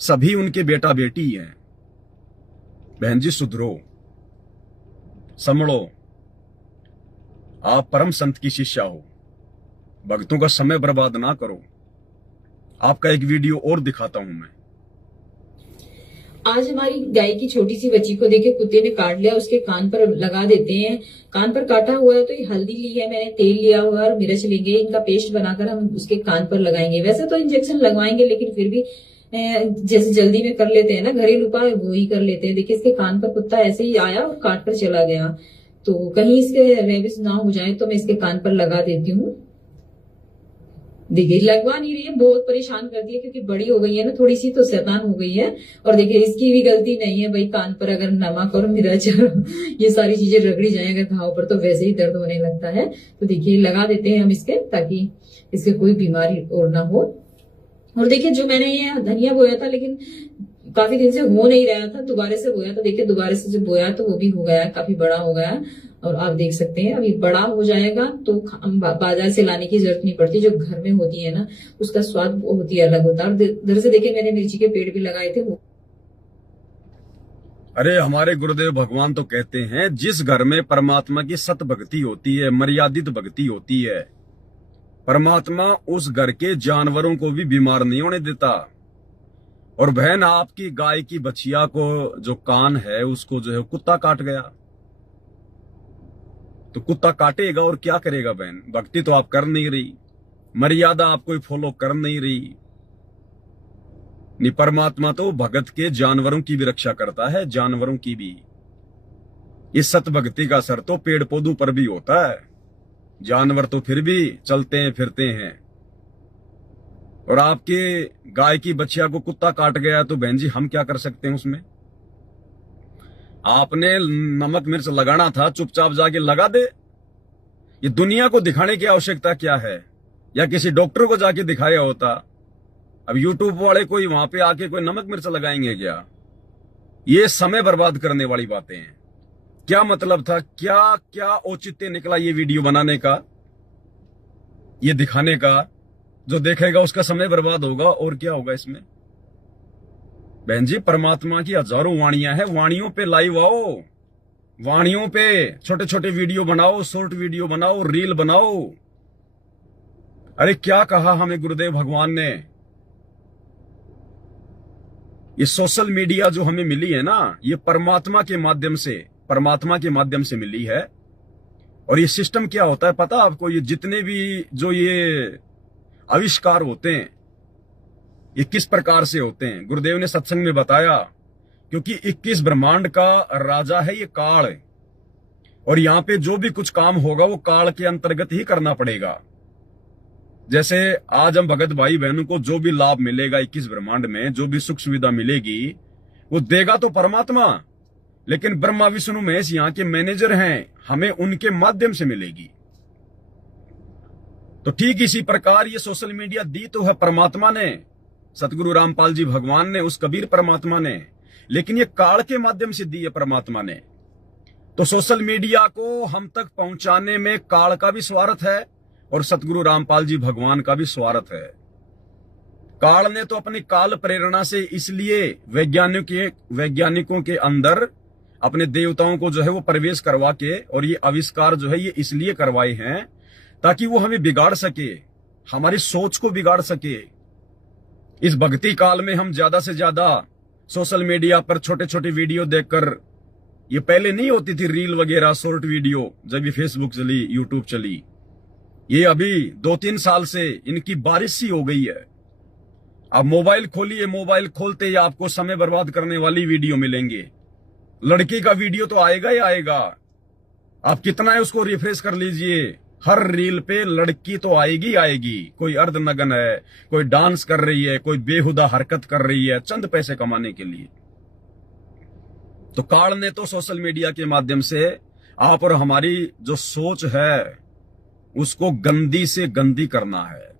सभी उनके बेटा बेटी हैं। बहन जी सुधरो, संभलो। आप परम संत की शिष्या हो, भक्तों का समय बर्बाद ना करो। आपका एक वीडियो और दिखाता हूं मैं। आज हमारी गाय की छोटी सी बच्ची को देखे कुत्ते ने काट लिया, उसके कान पर लगा देते हैं। कान पर काटा हुआ है तो ये हल्दी ली है मैंने, तेल लिया हुआ है और मिर्च लेंगे, इनका पेस्ट बनाकर हम उसके कान पर लगाएंगे। वैसे तो इंजेक्शन लगवाएंगे, लेकिन फिर भी जैसे जल्दी में कर लेते हैं ना, घरेलू उपाय वो ही कर लेते हैं। देखिए इसके कान पर कुत्ता ऐसे ही आया और काट कर चला गया, तो कहीं इसके रेबिस ना हो जाए तो मैं इसके कान पर लगा देती हूँ। देखिए लगवा नहीं रही है, बहुत परेशान करती है क्योंकि बड़ी हो गई है ना थोड़ी सी, तो शैतान हो गई है। और देखिए इसकी भी गलती नहीं है भाई, कान पर अगर नमक और मिर्च ये सारी चीजें रगड़ी जाए अगर घाव पर तो वैसे ही दर्द होने लगता है। तो देखिए लगा देते हैं हम इसके, ताकि इसके कोई बीमारी और ना हो। और देखिए जो मैंने ये धनिया बोया था, लेकिन काफी दिन से हो नहीं रहा था, दोबारा से बोया, तो देखिए दोबारा से जो बोया तो वो भी हो गया, काफी बड़ा हो गया। और आप देख सकते हैं अभी बड़ा हो जाएगा तो बाजार से लाने की जरूरत नहीं पड़ती। जो घर में होती है ना उसका स्वाद बहुत ही अलग होता है। और इधर से देखिए मैंने मिर्ची के पेड़ भी लगाए थे। अरे हमारे गुरुदेव भगवान तो कहते हैं जिस घर में परमात्मा की सत भक्ति होती है, मर्यादित भक्ति होती है, परमात्मा उस घर के जानवरों को भी बीमार नहीं होने देता। और बहन, आपकी गाय की बछिया को जो कान है उसको जो है कुत्ता काट गया, तो कुत्ता काटेगा और क्या करेगा बहन? भक्ति तो आप कर नहीं रही, मर्यादा आप कोई फॉलो कर नहीं रही। नहीं, परमात्मा तो भगत के जानवरों की भी रक्षा करता है, जानवरों की भी। इस सत भक्ति का असर तो पेड़ पौधों पर भी होता है, जानवर तो फिर भी चलते हैं फिरते हैं। और आपके गाय की बछिया को कुत्ता काट गया तो बहन जी हम क्या कर सकते हैं उसमें? आपने नमक मिर्च लगाना था, चुपचाप जाके लगा दे। ये दुनिया को दिखाने की आवश्यकता क्या है? या किसी डॉक्टर को जाके दिखाया होता। अब यूट्यूब वाले कोई वहां पे आके कोई नमक मिर्च लगाएंगे क्या? ये समय बर्बाद करने वाली बातें हैं। क्या मतलब था, क्या क्या औचित्य निकला ये वीडियो बनाने का, ये दिखाने का? जो देखेगा उसका समय बर्बाद होगा, और क्या होगा इसमें? बहन जी, परमात्मा की हजारों वाणियां हैं, वाणियों पे लाइव आओ, वाणियों पे छोटे छोटे वीडियो बनाओ, शॉर्ट वीडियो बनाओ, रील बनाओ। अरे क्या कहा हमें गुरुदेव भगवान ने? ये सोशल मीडिया जो हमें मिली है ना, ये परमात्मा के माध्यम से मिली है। और ये सिस्टम क्या होता है पता आपको? ये जितने भी जो ये आविष्कार होते हैं, ये किस प्रकार से होते हैं? गुरुदेव ने सत्संग में बताया, क्योंकि 21 ब्रह्मांड का राजा है ये काल, और यहां पे जो भी कुछ काम होगा वो काल के अंतर्गत ही करना पड़ेगा। जैसे आज हम भगत भाई बहनों को जो भी लाभ मिलेगा 21 ब्रह्मांड में, जो भी सुख सुविधा मिलेगी, वो देगा तो परमात्मा, लेकिन ब्रह्मा विष्णु महेश यहाँ के मैनेजर हैं, हमें उनके माध्यम से मिलेगी। तो ठीक इसी प्रकार ये सोशल मीडिया दी तो है परमात्मा ने, सतगुरु रामपाल जी भगवान ने, उस कबीर परमात्मा ने, लेकिन ये काल के माध्यम से दी है परमात्मा ने। तो सोशल मीडिया को हम तक पहुंचाने में काल का भी स्वार्थ है और सतगुरु रामपाल जी भगवान का भी स्वार्थ है। काल ने तो अपनी काल प्रेरणा से इसलिए वैज्ञानिकों के अंदर अपने देवताओं को जो है वो प्रवेश करवा के, और ये आविष्कार जो है ये इसलिए करवाए हैं ताकि वो हमें बिगाड़ सके, हमारी सोच को बिगाड़ सके। इस भक्ति काल में हम ज्यादा से ज्यादा सोशल मीडिया पर छोटे छोटे वीडियो देखकर, ये पहले नहीं होती थी रील वगैरह, शॉर्ट वीडियो, जब ये फेसबुक चली, यूट्यूब चली, ये अभी 2-3 साल से इनकी बारिश सी हो गई है। अब मोबाइल खोलिए, मोबाइल खोलते ही आपको समय बर्बाद करने वाली वीडियो मिलेंगे। लड़की का वीडियो तो आएगा ही आएगा, आप कितना है उसको रिफ्रेश कर लीजिए, हर रील पे लड़की तो आएगी आएगी। कोई अर्धनग्न है, कोई डांस कर रही है, कोई बेहुदा हरकत कर रही है चंद पैसे कमाने के लिए। तो काल ने तो सोशल मीडिया के माध्यम से आप और हमारी जो सोच है उसको गंदी से गंदी करना है।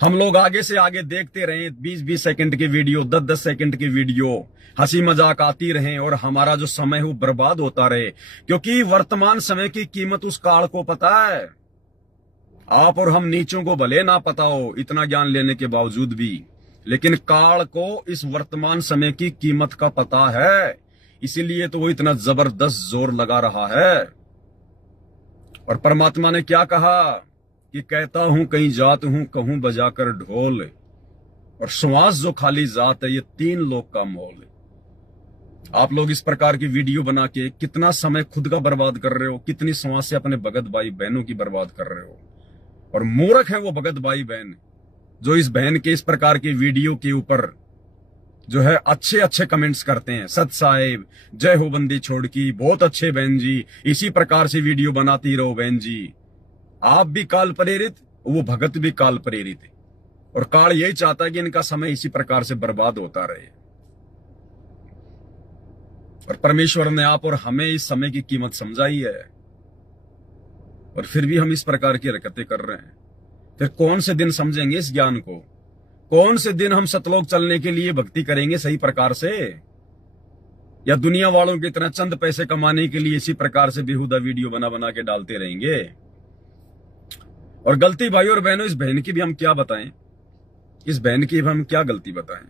हम लोग आगे से आगे देखते रहें 20-20 सेकंड की वीडियो, 10-10 सेकंड की वीडियो, हंसी मजाक आती रहे और हमारा जो समय है वो बर्बाद होता रहे, क्योंकि वर्तमान समय की कीमत उस काल को पता है। आप और हम नीचों को भले ना पता हो इतना ज्ञान लेने के बावजूद भी, लेकिन काल को इस वर्तमान समय की कीमत का पता है, इसीलिए तो वो इतना जबरदस्त जोर लगा रहा है। और परमात्मा ने क्या कहा कि कहता हूं कहीं जात हूं, कहूं बजाकर ढोल, और श्वास जो खाली जात है ये 3 लोक का मोल। आप लोग इस प्रकार की वीडियो बना के कितना समय खुद का बर्बाद कर रहे हो, कितनी श्वास से अपने भगत भाई बहनों की बर्बाद कर रहे हो। और मूर्ख है वो भगत भाई बहन जो इस बहन के इस प्रकार की वीडियो के ऊपर जो है अच्छे अच्छे कमेंट्स करते हैं। सत साहेब, जय हो बंदी छोड़ की, बहुत अच्छे बहन जी, इसी प्रकार से वीडियो बनाती रहो बहन जी। आप भी काल प्रेरित, वो भगत भी काल प्रेरित है, और काल यही चाहता है कि इनका समय इसी प्रकार से बर्बाद होता रहे। और परमेश्वर ने आप और हमें इस समय की कीमत समझाई है, और फिर भी हम इस प्रकार की हरकतें कर रहे हैं। फिर कौन से दिन समझेंगे इस ज्ञान को? कौन से दिन हम सतलोक चलने के लिए भक्ति करेंगे सही प्रकार से? या दुनिया वालों की तरह चंद पैसे कमाने के लिए इसी प्रकार से बेहुदा वीडियो बना बना के डालते रहेंगे? और गलती भाई और बहनों, इस बहन की भी हम क्या बताएं? इस बहन की भी हम क्या गलती बताएं?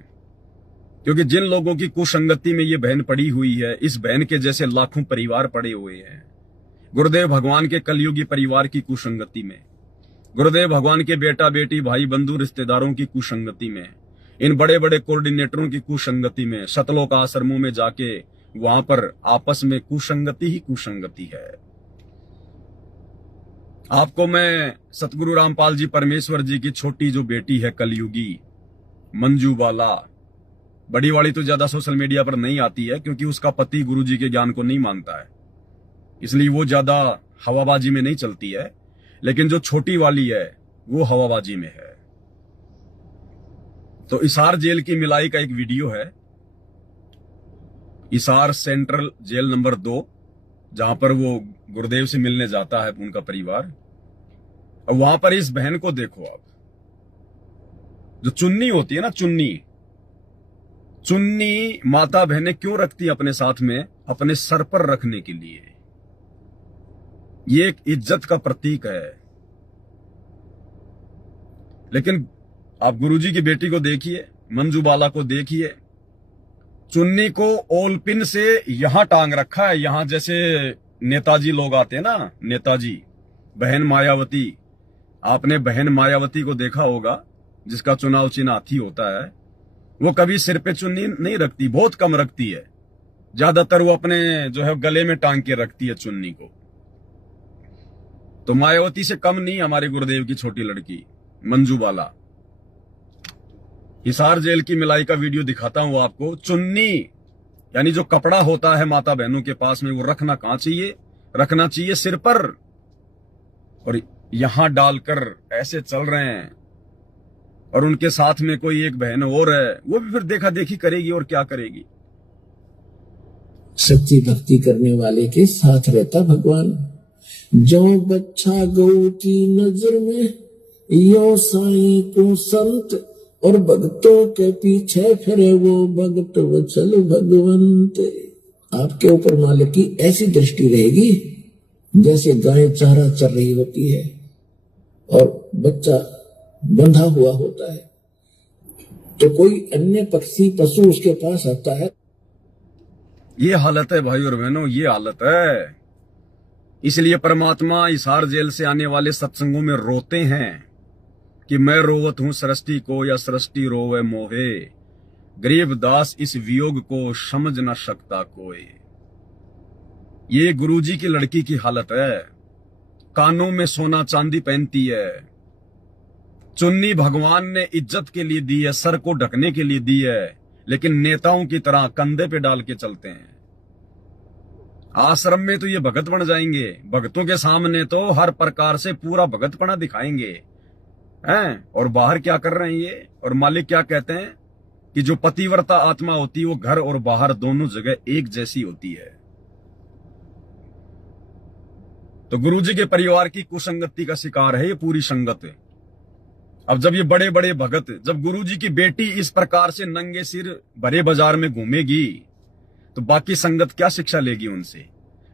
क्योंकि जिन लोगों की कुसंगति में ये बहन पड़ी हुई है, इस बहन के जैसे लाखों परिवार पड़े हुए हैं गुरुदेव भगवान के कलयुगी परिवार की कुसंगति में, गुरुदेव भगवान के बेटा बेटी भाई बंधु रिश्तेदारों की कुसंगति में, इन बड़े बड़े कोऑर्डिनेटरों की कुसंगति में, सतलोक आश्रमों में जाके वहां पर आपस में कुसंगति ही कुसंगति है। आपको मैं सतगुरु रामपाल जी परमेश्वर जी की छोटी जो बेटी है कलयुगी मंजू बाला, बड़ी वाली तो ज्यादा सोशल मीडिया पर नहीं आती है क्योंकि उसका पति गुरु जी के ज्ञान को नहीं मानता है, इसलिए वो ज्यादा हवाबाजी में नहीं चलती है। लेकिन जो छोटी वाली है वो हवाबाजी में है। तो इसार जेल की मिलाई का एक वीडियो है, इसार सेंट्रल जेल नंबर 2, जहां पर वो गुरुदेव से मिलने जाता है उनका परिवार। और वहां पर इस बहन को देखो आप, जो चुन्नी होती है ना, चुन्नी माता बहनें क्यों रखती है अपने साथ में? अपने सर पर रखने के लिए। ये एक इज्जत का प्रतीक है। लेकिन आप गुरुजी की बेटी को देखिए, मंजू बाला को देखिए, चुन्नी को ओलपिन से यहां टांग रखा है, यहां जैसे नेताजी लोग आते हैं ना, नेताजी। बहन मायावती, आपने बहन मायावती को देखा होगा, जिसका चुनाव चिन्ह हाथी होता है। वो कभी सिर पे चुन्नी नहीं रखती, बहुत कम रखती है, ज्यादातर वो अपने जो है गले में टांग के रखती है चुन्नी को। तो मायावती से कम नहीं हमारे गुरुदेव की छोटी लड़की मंजू बाला। हिसार जेल की मिलाई का वीडियो दिखाता हूं आपको। चुन्नी यानी जो कपड़ा होता है माता बहनों के पास में, वो रखना कहां चाहिए? रखना चाहिए सिर पर, और यहां डालकर ऐसे चल रहे हैं। और उनके साथ में कोई एक बहन और है, वो भी फिर देखा देखी करेगी और क्या करेगी। सच्ची भक्ति करने वाले के साथ रहता भगवान। जो बच्चा गौ की नजर में, यो साईं को संत, और भक्तों के पीछे फिरे वो भगत वचल भगवंत। आपके ऊपर मालिक की ऐसी दृष्टि रहेगी जैसे गाय चारा चर रही होती है और बच्चा बंधा हुआ होता है, तो कोई अन्य पक्षी पशु उसके पास आता है। ये हालत है भाई और बहनों, ये हालत है। इसलिए परमात्मा हिसार जेल से आने वाले सत्संगों में रोते हैं कि मैं रोवत हूं सृष्टि को, या सृष्टि रोवे मोहे, गरीब दास इस वियोग को समझ न सकता कोई। ये गुरुजी की लड़की की हालत है। कानों में सोना चांदी पहनती है, चुन्नी भगवान ने इज्जत के लिए दी है, सर को ढकने के लिए दी है, लेकिन नेताओं की तरह कंधे पे डाल के चलते हैं। आश्रम में तो ये भगत बन जाएंगे, भगतों के सामने तो हर प्रकार से पूरा भगतपना दिखाएंगे हैं। और बाहर क्या कर रहे हैं ये? और मालिक क्या कहते हैं कि जो पतिव्रता आत्मा होती है वो घर और बाहर दोनों जगह एक जैसी होती है। तो गुरुजी के परिवार की कुसंगति का शिकार है ये पूरी संगत। अब जब ये बड़े बड़े भगत, जब गुरुजी की बेटी इस प्रकार से नंगे सिर भरे बाजार में घूमेगी, तो बाकी संगत क्या शिक्षा लेगी उनसे?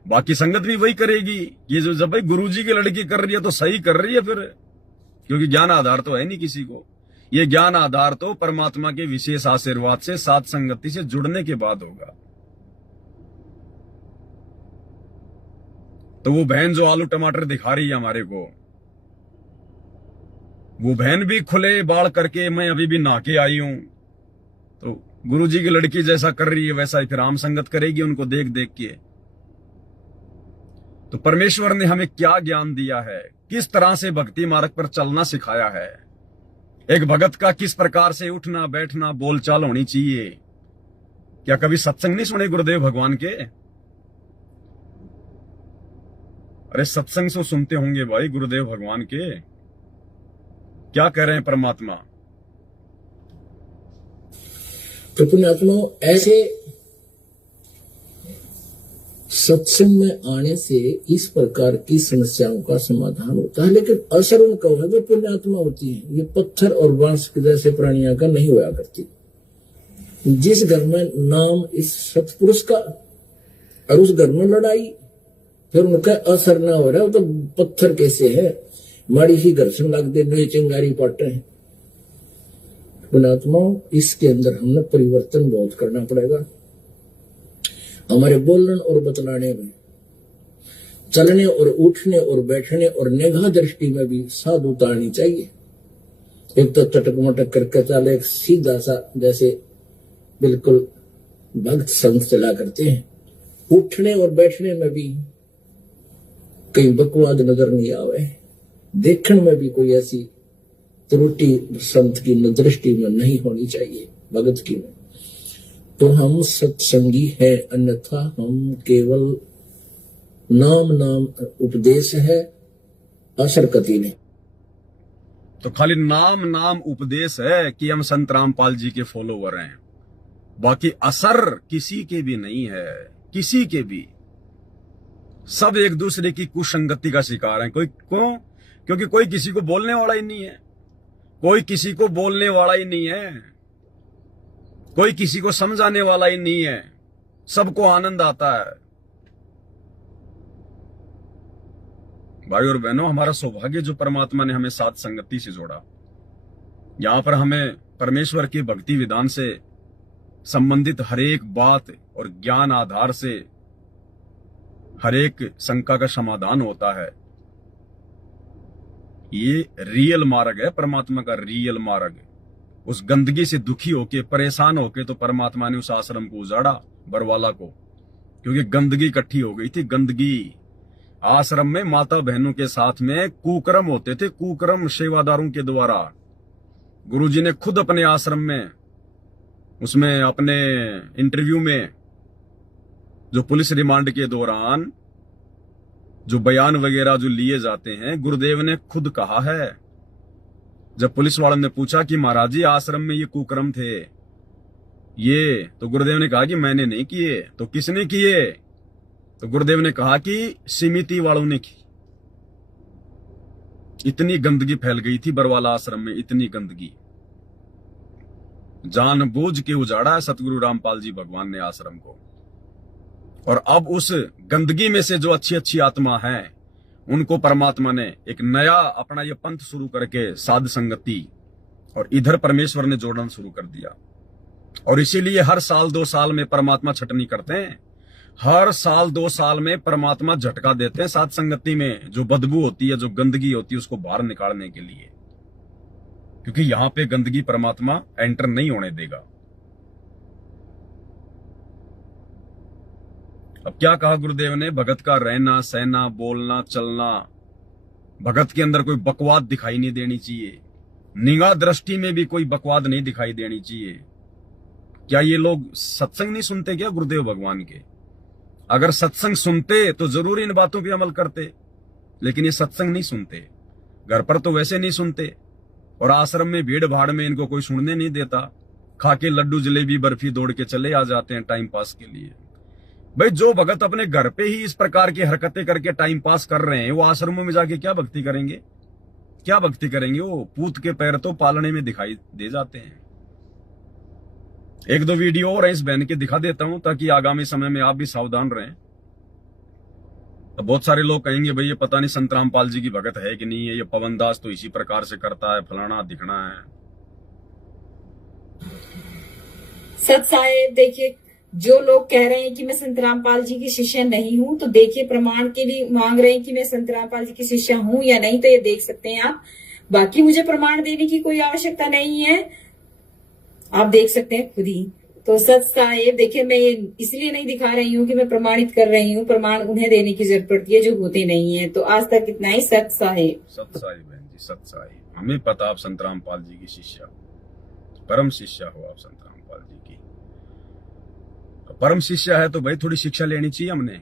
बाकी संगत भी वही करेगी। ये जो जब भाई गुरुजी की लड़की कर रही है तो सही कर रही है फिर, क्योंकि ज्ञान आधार तो है नहीं किसी को। ये ज्ञान आधार तो परमात्मा के विशेष आशीर्वाद से, साथ संगति से जुड़ने के बाद होगा। तो वो बहन जो आलू टमाटर दिखा रही है हमारे को, वो बहन भी खुले बाल करके मैं अभी भी नहा के आई हूं, तो गुरुजी की लड़की जैसा कर रही है वैसा ही फिर आम संगत करेगी उनको देख देख के। तो परमेश्वर ने हमें क्या ज्ञान दिया है, किस तरह से भक्ति मार्ग पर चलना सिखाया है, एक भगत का किस प्रकार से उठना बैठना बोलचाल होनी चाहिए। क्या कभी सत्संग नहीं सुने गुरुदेव भगवान के? अरे सत्संग से सुनते होंगे भाई गुरुदेव भगवान के। क्या कह रहे हैं परमात्मा? तो पुण्यात्माओं, ऐसे सत्संग में आने से इस प्रकार की समस्याओं का समाधान होता है, लेकिन असर उनका है जो पुण्यात्मा होती है। ये पत्थर और बांस के जैसे प्राणियों का नहीं हुआ करती। जिस घर में नाम इस सतपुरुष का और उस घर में लड़ाई, फिर उनका असर ना हो रहा है, तो पत्थर कैसे है, माड़ी सी घर्षण लग दे, चिंगारी पाटे हैं। पुणात्माओं, इसके अंदर हमने परिवर्तन बहुत करना पड़ेगा। हमारे बोलने और बतलाने में, चलने और उठने और बैठने और निगाह दृष्टि में भी साध उतारनी चाहिए। एक तो चटक मटक करके चले, एक सीधा सा जैसे बिल्कुल भक्त संत चला करते हैं। उठने और बैठने में भी कहीं बकवाद नजर नहीं आवे, देखने में भी कोई ऐसी त्रुटि संत की दृष्टि में नहीं होनी चाहिए, भगत की में। तो हम सत्संगी है, अन्यथा हम केवल नाम उपदेश है, असर कति नहीं। तो खाली नाम उपदेश है कि हम संत रामपाल जी के फॉलोवर हैं, बाकी असर किसी के भी नहीं है, किसी के भी। सब एक दूसरे की कुसंगति का शिकार हैं। क्योंकि कोई किसी को बोलने वाला ही नहीं है, कोई किसी को बोलने वाला ही नहीं है, कोई किसी को समझाने वाला ही नहीं है। सबको आनंद आता है। भाई और बहनों, हमारा सौभाग्य जो परमात्मा ने हमें साथ संगति से जोड़ा। यहां पर हमें परमेश्वर के भक्ति विधान से संबंधित हर एक बात और ज्ञान आधार से हर एक शंका का समाधान होता है। ये रियल मार्ग है, परमात्मा का रियल मार्ग। उस गंदगी से दुखी होके, परेशान होके तो परमात्मा ने उस आश्रम को उजाड़ा, बरवाला को, क्योंकि गंदगी इकट्ठी हो गई थी। गंदगी आश्रम में माता बहनों के साथ में कुकर्म होते थे, कुकर्म सेवादारों के द्वारा। गुरुजी ने खुद अपने आश्रम में, उसमें अपने इंटरव्यू में, जो पुलिस रिमांड के दौरान जो बयान वगैरह जो लिए जाते हैं, गुरुदेव ने खुद कहा है। जब पुलिस वालों ने पूछा कि महाराज जी आश्रम में ये कुकर्म थे, ये, तो गुरुदेव ने कहा कि मैंने नहीं किए। तो किसने किए? तो गुरुदेव ने कहा कि समिति वालों ने की। इतनी गंदगी फैल गई थी बरवाला आश्रम में, इतनी गंदगी। जानबूझ के उजाड़ा है सतगुरु रामपाल जी भगवान ने आश्रम को। और अब उस गंदगी में से जो अच्छी अच्छी आत्मा है, उनको परमात्मा ने एक नया अपना ये पंथ शुरू करके साध संगति, और इधर परमेश्वर ने जोड़ना शुरू कर दिया। और इसीलिए हर साल 2 साल में परमात्मा छटनी करते हैं। हर साल 2 साल में परमात्मा झटका देते हैं साध संगति में। जो बदबू होती है, जो गंदगी होती है, उसको बाहर निकालने के लिए, क्योंकि यहां पे गंदगी परमात्मा एंटर नहीं होने देगा। अब क्या कहा गुरुदेव ने? भगत का रहना, सहना, बोलना, चलना, भगत के अंदर कोई बकवाद दिखाई नहीं देनी चाहिए। निगाह दृष्टि में भी कोई बकवाद नहीं दिखाई देनी चाहिए। क्या ये लोग सत्संग नहीं सुनते क्या गुरुदेव भगवान के? अगर सत्संग सुनते तो जरूर इन बातों पे अमल करते, लेकिन ये सत्संग नहीं सुनते। घर पर तो वैसे नहीं सुनते, और आश्रम में भीड़ भाड़ में इनको कोई सुनने नहीं देता। खा के लड्डू जलेबी बर्फी दौड़ के चले आ जाते हैं टाइम पास के लिए। भाई जो भगत अपने घर पे ही इस प्रकार की हरकतें करके टाइम पास कर रहे हैं, वो आश्रमों में जाके क्या भक्ति करेंगे? क्या भक्ति करेंगे? वो पूत के पैर तो पालने में दिखाई दे जाते हैं। 1-2 वीडियो और इस बहन के दिखा देता हूं, ताकि आगामी समय में आप भी सावधान रहें। तो बहुत सारे लोग कहेंगे भाई ये पता नहीं संत रामपाल जी की भगत है कि नहीं है, ये पवन दास तो इसी प्रकार से करता है, फलाना दिखना है। सत साहेब, देखिए जो लोग कह रहे हैं कि मैं संत रामपाल जी की शिष्य नहीं हूं, तो देखिए प्रमाण के लिए मांग रहे हैं कि मैं संत रामपाल जी की शिष्य हूं या नहीं, तो ये देख सकते हैं आप। बाकी मुझे प्रमाण देने की कोई आवश्यकता नहीं है, आप देख सकते हैं खुद ही। तो सत साहेब देखिए, मैं ये इसलिए नहीं दिखा रही हूँ कि मैं प्रमाणित कर रही हूँ, प्रमाण उन्हें देने की जरूरत पड़ती है जो होते नहीं है। तो आज तक इतना ही। सत साहेब। सत साहिब बहन जी, सत साहिब। हमें पता आप संत रामपाल जी की शिष्या, परम शिष्या हो आप संत रामपाल जी की। परम शिष्या है तो भाई थोड़ी शिक्षा लेनी चाहिए हमने।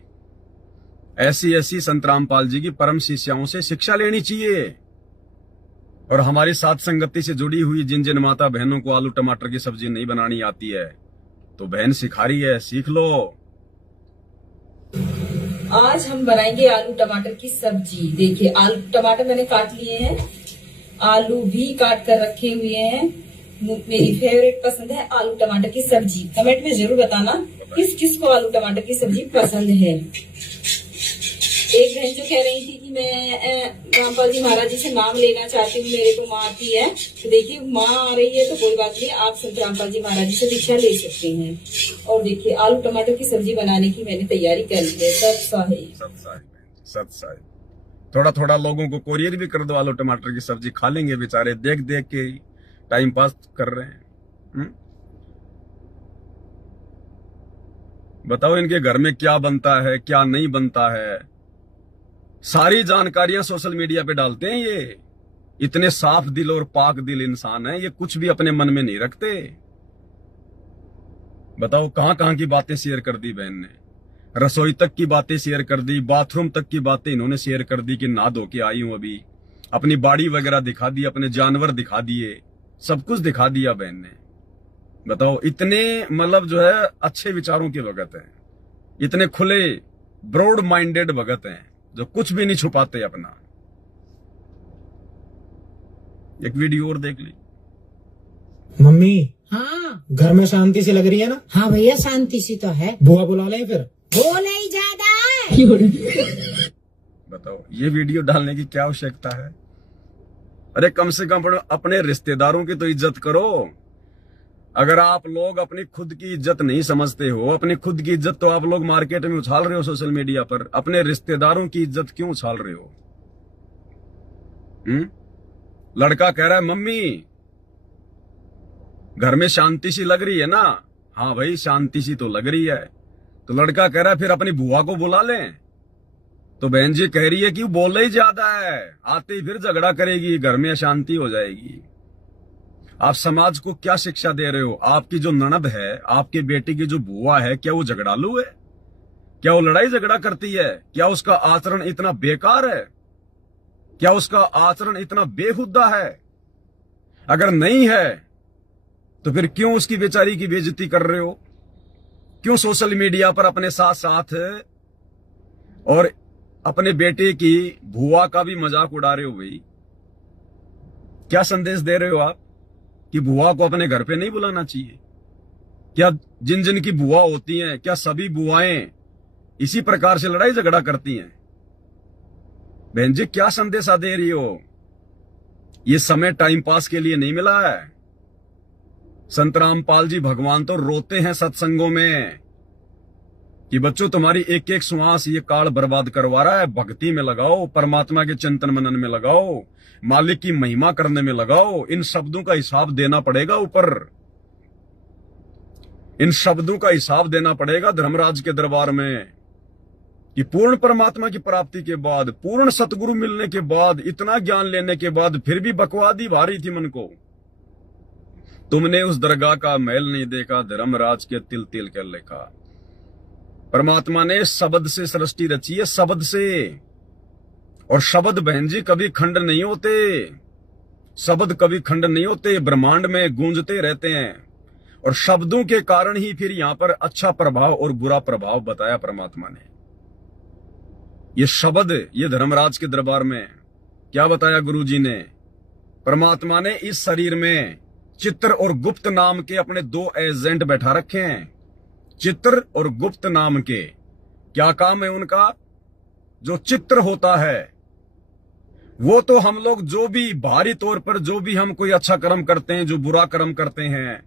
ऐसी संत रामपाल जी की परम शिष्याओं से शिक्षा लेनी चाहिए। और हमारी साथ संगति से जुड़ी हुई जिन जिन माता बहनों को आलू टमाटर की सब्जी नहीं बनानी आती है, तो बहन सिखा रही है, सीख लो। आज हम बनाएंगे आलू टमाटर की सब्जी। देखिए आलू टमाटर मैंने काट लिए हैं, आलू भी काट कर रखे हुए हैं। मेरी फेवरेट पसंद है आलू टमाटर की सब्जी। कमेंट में जरूर बताना किस किस को आलू टमाटर की सब्जी पसंद है। एक बहन जो कह रही थी कि मैं रामपाल जी महाराज जी से नाम लेना चाहती हूँ, मेरे को माँ आती है, तो देखिए माँ आ रही है तो कोई बात नहीं, आप संत रामपाल जी महाराज जी से दीक्षा ले सकते हैं। और देखिए आलू टमाटर की सब्जी बनाने की मैंने तैयारी कर ली है। सत साहिब थोड़ा थोड़ा लोगों को कोरियर भी कर दो, आलू टमाटर की सब्जी खा लेंगे बेचारे, देख देख के टाइम पास कर रहे हैं। बताओ इनके घर में क्या बनता है क्या नहीं बनता है, सारी जानकारियां सोशल मीडिया पे डालते हैं। ये इतने साफ दिल और पाक दिल इंसान है, ये कुछ भी अपने मन में नहीं रखते। बताओ कहां कहां की बातें शेयर कर दी बहन ने, रसोई तक की बातें शेयर कर दी, बाथरूम तक की बातें इन्होंने शेयर कर दी कि नहा धो के आई हूं अभी, अपनी बाड़ी वगैरह दिखा दी, अपने जानवर दिखा दिए, सब कुछ दिखा दिया बहन ने। बताओ इतने मतलब जो है अच्छे विचारों के भगत हैं, इतने खुले ब्रॉड माइंडेड भगत हैं जो कुछ भी नहीं छुपाते अपना। एक वीडियो और देख ली। मम्मी हाँ घर में शांति सी लग रही है ना? हाँ भैया शांति सी तो है। बुआ बुला लें फिर? बोले ही ज्यादा है। बताओ ये वीडियो डालने की क्या आवश्यकता है? अरे कम से कम अपने रिश्तेदारों की तो इज्जत करो। अगर आप लोग अपनी खुद की इज्जत नहीं समझते हो, अपनी खुद की इज्जत तो आप लोग मार्केट में उछाल रहे हो सोशल मीडिया पर, अपने रिश्तेदारों की इज्जत क्यों उछाल रहे हो? लड़का कह रहा है मम्मी घर में शांति सी लग रही है ना? हाँ भाई शांति सी तो लग रही है। तो लड़का कह रहा है फिर अपनी बुआ को बुला लें। तो बहन जी कह रही है कि बोले ही ज्यादा है, आते ही फिर झगड़ा करेगी, घर में अशांति हो जाएगी। आप समाज को क्या शिक्षा दे रहे हो? आपकी जो ननद है, आपके बेटे की जो बुआ है, क्या वो झगड़ालू है? क्या वो लड़ाई झगड़ा करती है? क्या उसका आचरण इतना बेकार है? क्या उसका आचरण इतना बेहुदा है? अगर नहीं है तो फिर क्यों उसकी बेचारी की बेइज्जती कर रहे हो? क्यों सोशल मीडिया पर अपने साथ साथ और अपने बेटे की बुआ का भी मजाक उड़ा रहे हो? भाई क्या संदेश दे रहे हो आप कि बुआ को अपने घर पे नहीं बुलाना चाहिए? क्या जिन जिन की बुआ होती हैं, क्या सभी बुआएं इसी प्रकार से लड़ाई झगड़ा करती हैं? बहन जी क्या संदेशा दे रही हो? ये समय टाइम पास के लिए नहीं मिला है। संत रामपाल जी भगवान तो रोते हैं सत्संगों में कि बच्चों तुम्हारी एक एक श्वास ये काल बर्बाद करवा रहा है, भक्ति में लगाओ, परमात्मा के चिंतन मनन में लगाओ, मालिक की महिमा करने में लगाओ। इन शब्दों का हिसाब देना पड़ेगा ऊपर, इन शब्दों का हिसाब देना पड़ेगा धर्मराज के दरबार में कि पूर्ण परमात्मा की प्राप्ति के बाद, पूर्ण सतगुरु मिलने के बाद, इतना ज्ञान लेने के बाद फिर भी बकवादी भारी थी मन को। तुमने उस दरगाह का महल नहीं देखा, धर्मराज के तिल तिल कर लेखा। परमात्मा ने शब्द से सृष्टि रची है, शब्द से। और शब्द बहन जी कभी खंड नहीं होते, शब्द कभी खंड नहीं होते, ब्रह्मांड में गूंजते रहते हैं। और शब्दों के कारण ही फिर यहां पर अच्छा प्रभाव और बुरा प्रभाव बताया परमात्मा ने। ये शब्द, ये धर्मराज के दरबार में क्या बताया गुरु जी ने? परमात्मा ने इस शरीर में चित्र और गुप्त नाम के अपने दो एजेंट बैठा रखे हैं। चित्र और गुप्त नाम के क्या काम है उनका? जो चित्र होता है वो तो हम लोग जो भी बाहरी तौर पर जो भी हम कोई अच्छा कर्म करते हैं, जो बुरा कर्म करते हैं,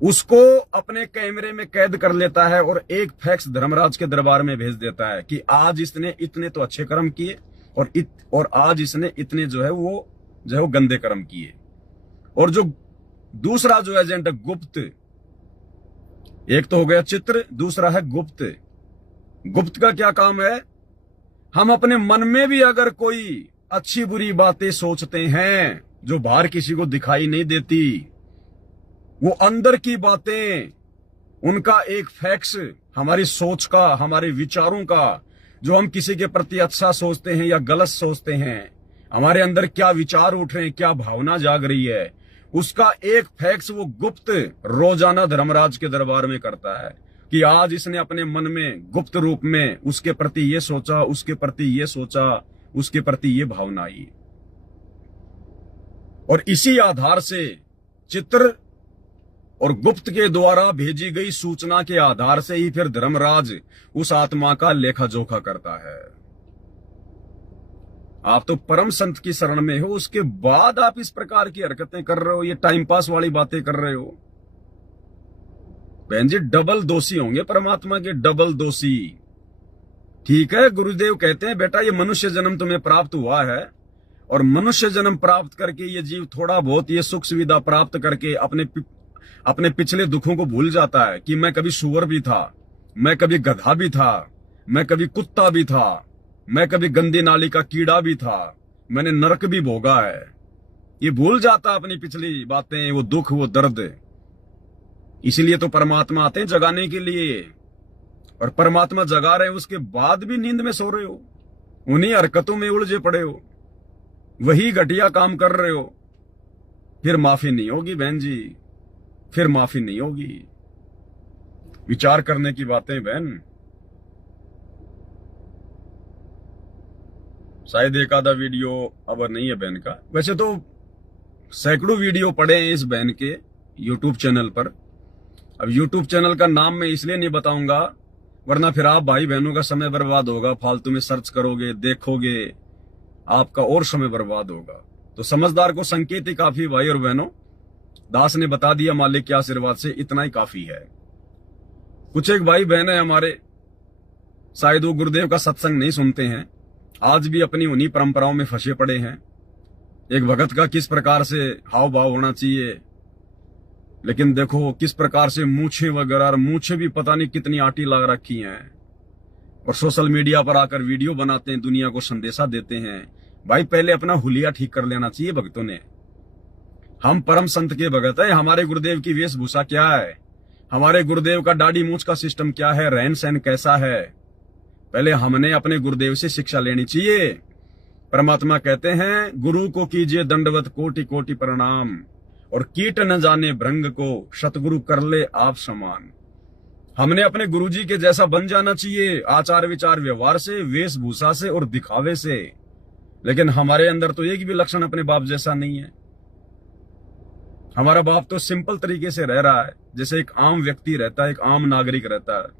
उसको अपने कैमरे में कैद कर लेता है और एक फैक्स धर्मराज के दरबार में भेज देता है कि आज इसने इतने तो अच्छे कर्म किए और आज इसने इतने जो है वो गंदे कर्म किए। और जो दूसरा जो एजेंट है गुप्त, एक तो हो गया चित्र, दूसरा है गुप्त। गुप्त का क्या काम है? हम अपने मन में भी अगर कोई अच्छी बुरी बातें सोचते हैं जो बाहर किसी को दिखाई नहीं देती, वो अंदर की बातें, उनका एक फैक्स, हमारी सोच का, हमारे विचारों का, जो हम किसी के प्रति अच्छा सोचते हैं या गलत सोचते हैं, हमारे अंदर क्या विचार उठ रहे हैं, क्या भावना जाग रही है, उसका एक फैक्स वो गुप्त रोजाना धर्मराज के दरबार में करता है कि आज इसने अपने मन में गुप्त रूप में उसके प्रति ये सोचा, उसके प्रति ये सोचा, उसके प्रति ये भावना आई। और इसी आधार से चित्र और गुप्त के द्वारा भेजी गई सूचना के आधार से ही फिर धर्मराज उस आत्मा का लेखा जोखा करता है। आप तो परम संत की शरण में हो, उसके बाद आप इस प्रकार की हरकतें कर रहे हो, ये टाइम पास वाली बातें कर रहे हो। बहन जी डबल दोषी होंगे परमात्मा के, डबल दोषी। ठीक है, गुरुदेव कहते हैं बेटा ये मनुष्य जन्म तुम्हें प्राप्त हुआ है, और मनुष्य जन्म प्राप्त करके ये जीव थोड़ा बहुत ये सुख सुविधा प्राप्त करके अपने पिछले दुखों को भूल जाता है कि मैं कभी सुअर भी था, मैं कभी गधा भी था, मैं कभी कुत्ता भी था, मैं कभी गंदी नाली का कीड़ा भी था, मैंने नरक भी भोगा है। ये भूल जाता अपनी पिछली बातें, वो दुख, वो दर्द। इसीलिए तो परमात्मा आते हैं जगाने के लिए, और परमात्मा जगा रहे हैं, उसके बाद भी नींद में सो रहे हो, उन्हीं हरकतों में उलझे पड़े हो, वही घटिया काम कर रहे हो। फिर माफी नहीं होगी बहन जी, फिर माफी नहीं होगी। विचार करने की बातें बहन। शायद एक आधा वीडियो अब नहीं है बहन का, वैसे तो सैकड़ों वीडियो पड़े हैं इस बहन के यूट्यूब चैनल पर। अब यूट्यूब चैनल का नाम मैं इसलिए नहीं बताऊंगा, वरना फिर आप भाई बहनों का समय बर्बाद होगा, फालतू में सर्च करोगे, देखोगे, आपका और समय बर्बाद होगा। तो समझदार को संकेत ही काफी भाई और बहनों। दास ने बता दिया मालिक के आशीर्वाद से, इतना ही काफी है। कुछ एक भाई बहन है हमारे, शायद वो गुरुदेव का सत्संग नहीं सुनते हैं, आज भी अपनी उन्हीं परंपराओं में फंसे पड़े हैं। एक भगत का किस प्रकार से हाव भाव होना चाहिए, लेकिन देखो किस प्रकार से मूछे वगैरह, मूछे भी पता नहीं कितनी आटी लगा रखी हैं, और सोशल मीडिया पर आकर वीडियो बनाते हैं, दुनिया को संदेशा देते हैं। भाई पहले अपना हुलिया ठीक कर लेना चाहिए भक्तों ने। हम परम संत के भगत हैं, हमारे गुरुदेव की वेशभूषा क्या है, हमारे गुरुदेव का दाढ़ी मूछ का सिस्टम क्या है, रहन सहन कैसा है, पहले हमने अपने गुरुदेव से शिक्षा लेनी चाहिए। परमात्मा कहते हैं गुरु को कीजिए दंडवत कोटि कोटि प्रणाम, और कीट न जाने भृंग को सतगुरु कर ले आप समान। हमने अपने गुरुजी के जैसा बन जाना चाहिए, आचार विचार व्यवहार से, वेशभूषा से और दिखावे से। लेकिन हमारे अंदर तो एक भी लक्षण अपने बाप जैसा नहीं है। हमारा बाप तो सिंपल तरीके से रह रहा है, जैसे एक आम व्यक्ति रहता है, एक आम नागरिक रहता है।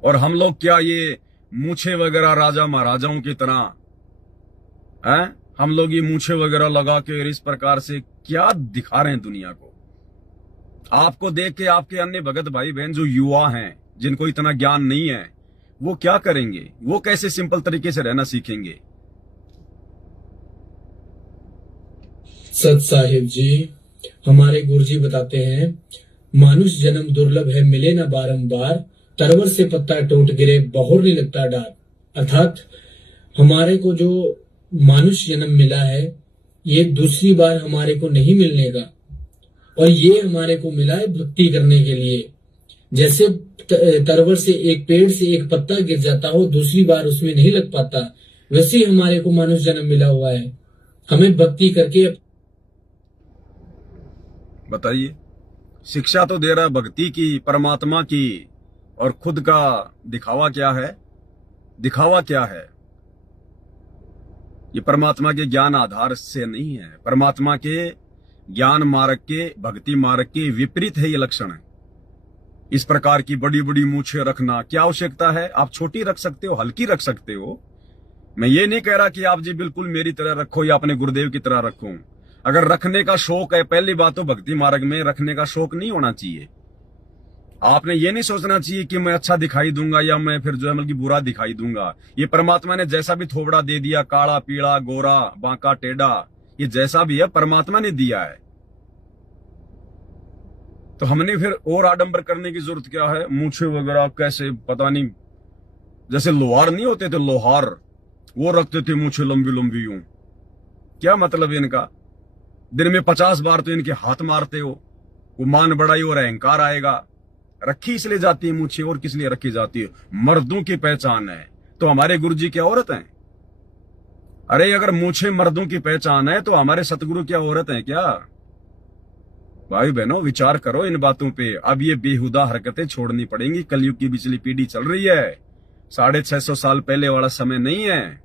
और हम लोग क्या ये मूछे वगैरह राजा महाराजाओं की तरह हैं, हम लोग ये मूछे वगैरह लगा के इस प्रकार से क्या दिखा रहे हैं दुनिया को। आपको देख के आपके अन्य भगत भाई बहन जो युवा हैं, जिनको इतना ज्ञान नहीं है, वो क्या करेंगे, वो कैसे सिंपल तरीके से रहना सीखेंगे। सत साहिब जी, हमारे गुरुजी बताते हैं मानुष जन्म दुर्लभ है, मिले ना बारंबार, तरवर से पत्ता टूट गिरे बहुर नहीं लगता डार। अर्थात हमारे को जो मानुष जन्म मिला है, ये दूसरी बार हमारे को नहीं मिलने का, और ये हमारे को मिला है भक्ति करने के लिए। जैसे तरवर से एक पेड़ से एक पत्ता गिर जाता हो, दूसरी बार उसमें नहीं लग पाता, वैसे ही हमारे को मानुष जन्म मिला हुआ है। हमें भक्ति करके बताइए, शिक्षा तो दे रहा है भक्ति की, परमात्मा की, और खुद का दिखावा क्या है, दिखावा क्या है। ये परमात्मा के ज्ञान आधार से नहीं है, परमात्मा के ज्ञान मार्ग के, भक्ति मार्ग के विपरीत है ये लक्षण है। इस प्रकार की बड़ी बड़ी मूछें रखना क्या आवश्यकता है। आप छोटी रख सकते हो, हल्की रख सकते हो। मैं ये नहीं कह रहा कि आप जी बिल्कुल मेरी तरह रखो या अपने गुरुदेव की तरह रखो। अगर रखने का शौक है, पहली बात तो भक्ति मार्ग में रखने का शौक नहीं होना चाहिए। आपने ये नहीं सोचना चाहिए कि मैं अच्छा दिखाई दूंगा या मैं फिर जो है बल्कि बुरा दिखाई दूंगा। ये परमात्मा ने जैसा भी थोबड़ा दे दिया, काला पीला गोरा बांका टेढ़ा, ये जैसा भी है परमात्मा ने दिया है। तो हमने फिर और आडंबर करने की जरूरत क्या है। मूछे वगैरह कैसे पता नहीं, जैसे लोहार नहीं होते थे, लोहार वो रखते थे मूछे लंबी लंबी यूं। क्या मतलब इनका, दिन में 50 बार तो इनके हाथ मारते हो, वो मान बड़ाई और अहंकार आएगा। रखी इसलिए जाती है मूछे, और किस लिए रखी जाती है, मर्दों की पहचान है। तो हमारे गुरुजी क्या औरत हैं। अरे अगर मूछे मर्दों की पहचान है तो हमारे सतगुरु क्या औरत हैं क्या। भाई बहनों विचार करो इन बातों पे। अब ये बेहुदा हरकतें छोड़नी पड़ेंगी। कलयुग की पिछली पीढ़ी चल रही है, 650 साल पहले वाला समय नहीं है।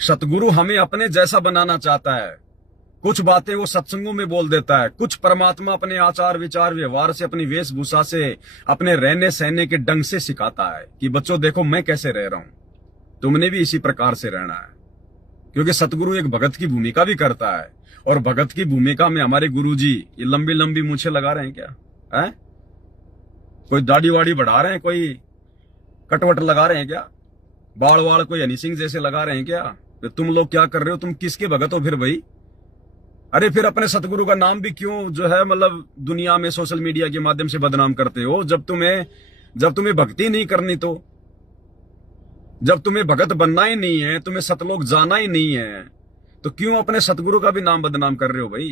सतगुरु हमें अपने जैसा बनाना चाहता है। कुछ बातें वो सत्संगों में बोल देता है, कुछ परमात्मा अपने आचार विचार व्यवहार से, अपनी वेशभूषा से, अपने रहने सहने के ढंग से सिखाता है कि बच्चों देखो मैं कैसे रह रहा हूं। तुमने भी इसी प्रकार से रहना है, क्योंकि सतगुरु एक भगत की भूमिका भी करता है। और भगत की भूमिका में हमारे गुरुजी ये लंबी लंबी मूछें लगा रहे हैं क्या? है कोई दाढ़ी वाड़ी बढ़ा रहे हैं, कोई कटवट लगा रहे हैं क्या? बाल वाल कोई हनी सिंह जैसे लगा रहे हैं क्या? तो तुम लोग क्या कर रहे हो? तुम किसके भगत हो फिर भाई? अरे फिर अपने सतगुरु का नाम भी क्यों जो है मतलब दुनिया में सोशल मीडिया के माध्यम से बदनाम करते हो? जब तुम्हें भक्ति नहीं करनी, तो जब तुम्हें भगत बनना ही नहीं है, तुम्हें सतलोक जाना ही नहीं है, तो क्यों अपने सतगुरु का भी नाम बदनाम कर रहे हो भाई?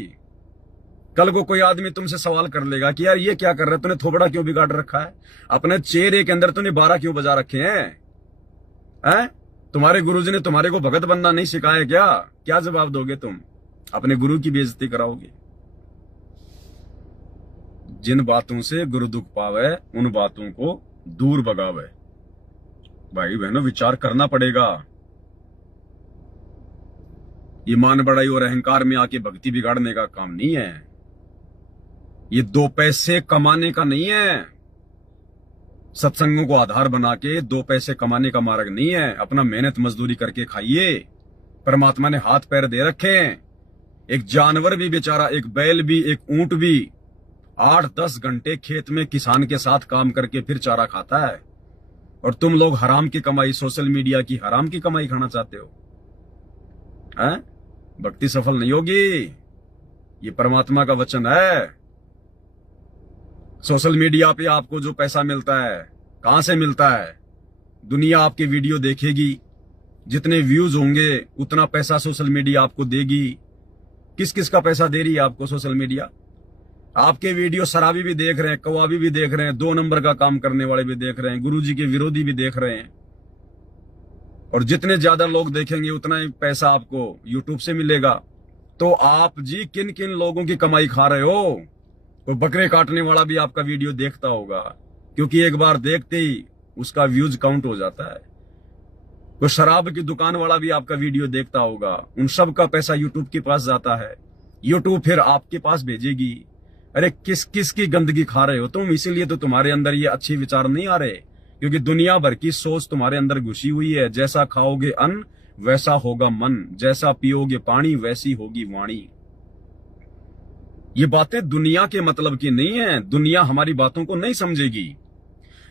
कल को कोई आदमी तुमसे सवाल कर लेगा कि यार ये क्या कर रहा है, तूने थोबड़ा क्यों बिगाड़ रखा है, अपने चेहरे के अंदर तूने 12 क्यों बजा रखे हैं? तुम्हारे गुरुजी ने तुम्हारे को भगत बनना नहीं सिखाया क्या? क्या जवाब दोगे तुम? अपने गुरु की बेइज्जती कराओगे। जिन बातों से गुरु दुख पावे उन बातों को दूर भगावे। भाई बहनों, विचार करना पड़ेगा। ये मान बड़ाई और अहंकार में आके भक्ति बिगाड़ने का काम नहीं है। ये 2 पैसे कमाने का नहीं है। सत्संगों को आधार बना के 2 पैसे कमाने का मार्ग नहीं है। अपना मेहनत मजदूरी करके खाइए। परमात्मा ने हाथ पैर दे रखे हैं। एक जानवर भी बेचारा, एक बैल भी, एक ऊंट भी 8-10 घंटे खेत में किसान के साथ काम करके फिर चारा खाता है। और तुम लोग हराम की कमाई, सोशल मीडिया की हराम की कमाई खाना चाहते हो। हैं? भक्ति सफल नहीं होगी। ये परमात्मा का वचन है। सोशल मीडिया पे आपको जो पैसा मिलता है, कहां से मिलता है? दुनिया आपके वीडियो देखेगी, जितने व्यूज होंगे उतना पैसा सोशल मीडिया आपको देगी। किस किस का पैसा दे रही है आपको सोशल मीडिया? आपके वीडियो शराबी भी देख रहे हैं, कवाबी भी देख रहे हैं, 2 नंबर का काम करने वाले भी देख रहे हैं, गुरुजी के विरोधी भी देख रहे हैं। और जितने ज्यादा लोग देखेंगे उतना ही पैसा आपको यूट्यूब से मिलेगा। तो आप जी किन किन लोगों की कमाई खा रहे हो? तो बकरे काटने वाला भी आपका वीडियो देखता होगा, क्योंकि एक बार देखते ही उसका व्यूज काउंट हो जाता है। तो शराब की दुकान वाला भी आपका वीडियो देखता होगा। उन सब का पैसा यूट्यूब के पास जाता है। यूट्यूब फिर आपके पास भेजेगी। अरे किस किस की गंदगी खा रहे हो तुम? इसीलिए तो तुम्हारे अंदर ये अच्छे विचार नहीं आ रहे, क्योंकि दुनिया भर की सोच तुम्हारे अंदर घुसी हुई है। जैसा खाओगे अन्न वैसा होगा मन, जैसा पियोगे पानी वैसी होगी वाणी। ये बातें दुनिया के मतलब की नहीं है। दुनिया हमारी बातों को नहीं समझेगी,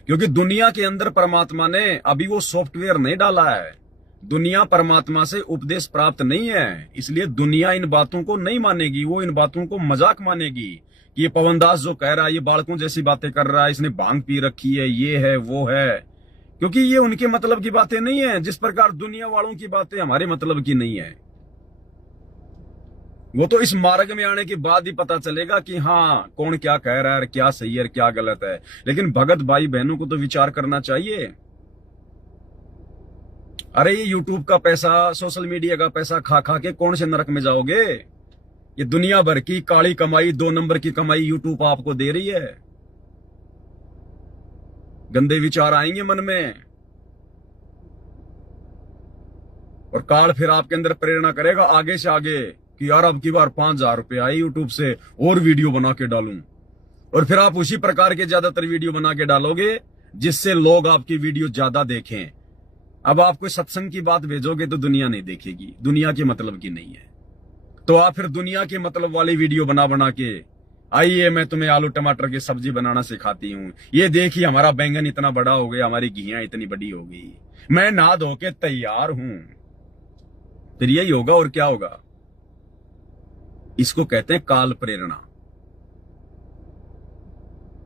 क्योंकि दुनिया के अंदर परमात्मा ने अभी वो सॉफ्टवेयर नहीं डाला है। दुनिया परमात्मा से उपदेश प्राप्त नहीं है, इसलिए दुनिया इन बातों को नहीं मानेगी। वो इन बातों को मजाक मानेगी कि ये पवनदास जो कह रहा है, ये बालकों जैसी बातें कर रहा है, इसने भांग पी रखी है, ये है वो है, क्योंकि ये उनके मतलब की बातें नहीं है। जिस प्रकार दुनिया वालों की बातें हमारे मतलब की नहीं है। वो तो इस मार्ग में आने के बाद ही पता चलेगा कि हाँ कौन क्या कह रहा है, क्या सही है, क्या गलत है। लेकिन भगत भाई बहनों को तो विचार करना चाहिए। अरे ये यूट्यूब का पैसा, सोशल मीडिया का पैसा खा खा के कौन से नरक में जाओगे? ये दुनिया भर की काली कमाई, 2 नंबर की कमाई यूट्यूब आपको दे रही है। गंदे विचार आएंगे मन में, और काल फिर आपके अंदर प्रेरणा करेगा आगे से आगे कि यार अब की बार 5,000 रुपए आए यूट्यूब से, और वीडियो बना के डालूं। और फिर आप उसी प्रकार के ज्यादातर वीडियो बना के डालोगे जिससे लोग आपकी वीडियो ज्यादा देखें। अब आप कोई सत्संग की बात भेजोगे तो दुनिया नहीं देखेगी, दुनिया के मतलब की नहीं है। तो आप फिर दुनिया के मतलब वाली वीडियो बना बना के, आइए मैं तुम्हें आलू टमाटर की सब्जी बनाना सिखाती हूँ, ये देखिए हमारा बैंगन इतना बड़ा हो गया, हमारी घियां इतनी बड़ी हो गई, मैं नहा धो के तैयार हूं। फिर यही होगा और क्या होगा? इसको कहते हैं काल प्रेरणा।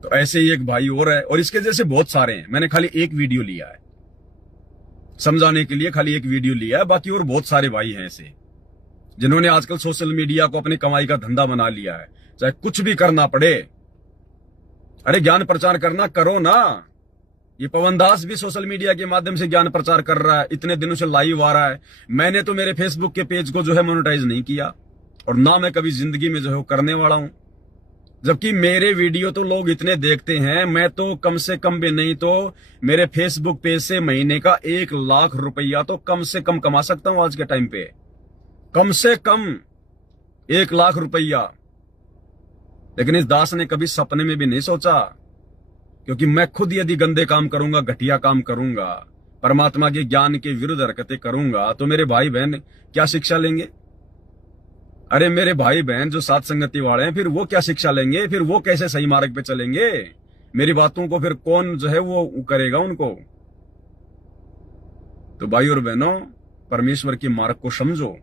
तो ऐसे ही एक भाई और है, और इसके जैसे बहुत सारे हैं। मैंने खाली एक वीडियो लिया है समझाने के लिए, खाली एक वीडियो लिया है। बाकी और बहुत सारे भाई हैं ऐसे जिन्होंने आजकल सोशल मीडिया को अपनी कमाई का धंधा बना लिया है। चाहे कुछ भी करना पड़े, अरे ज्ञान प्रचार करना करो ना। ये पवनदास भी सोशल मीडिया के माध्यम से ज्ञान प्रचार कर रहा है, इतने दिनों से लाइव आ रहा है। मैंने तो मेरे फेसबुक के पेज को जो है मोनेटाइज नहीं किया, और ना मैं कभी जिंदगी में जो है वो करने वाला हूं। जबकि मेरे वीडियो तो लोग इतने देखते हैं, मैं तो कम से कम भी नहीं तो मेरे फेसबुक पेज से महीने का 1 लाख रुपया तो कम से कम कमा सकता हूं आज के टाइम पे। कम से कम 1 लाख रुपया। लेकिन इस दास ने कभी सपने में भी नहीं सोचा, क्योंकि मैं खुद यदि गंदे काम करूंगा, घटिया काम करूंगा, परमात्मा के ज्ञान के विरुद्ध हरकतें करूंगा तो मेरे भाई बहन क्या शिक्षा लेंगे? अरे मेरे भाई बहन जो साथ संगति वाले हैं, फिर वो क्या शिक्षा लेंगे? फिर वो कैसे सही मार्ग पे चलेंगे? मेरी बातों को फिर कौन जो है वो करेगा उनको? तो भाई और बहनों, परमेश्वर के मार्ग को समझो।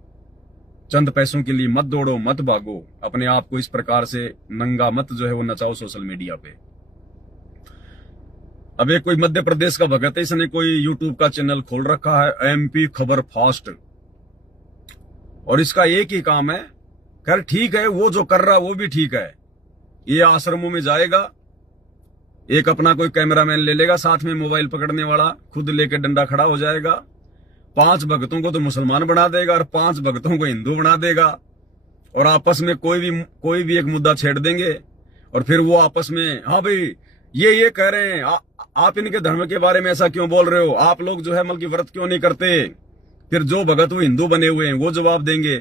चंद पैसों के लिए मत दौड़ो, मत भागो। अपने आप को इस प्रकार से नंगा मत जो है वो नचाओ सोशल मीडिया पे। अब एक कोई मध्य प्रदेश का भगत है, इसने कोई यूट्यूब का चैनल खोल रखा है, एमपी खबर फास्ट, और इसका एक ही काम है। खैर ठीक है, वो जो कर रहा है वो भी ठीक है। ये आश्रमों में जाएगा, एक अपना कोई कैमरामैन ले लेगा, साथ में मोबाइल पकड़ने वाला, खुद लेके डंडा खड़ा हो जाएगा। 5 भक्तों को तो मुसलमान बना देगा और 5 भक्तों को हिंदू बना देगा, और आपस में कोई भी एक मुद्दा छेड़ देंगे, और फिर वो आपस में, हाँ भाई ये कह रहे हैं, आप इनके धर्म के बारे में ऐसा क्यों बोल रहे हो? आप लोग जो है मतलब की व्रत क्यों नहीं करते? फिर जो भगत वो हिंदू बने हुए हैं वो जवाब देंगे।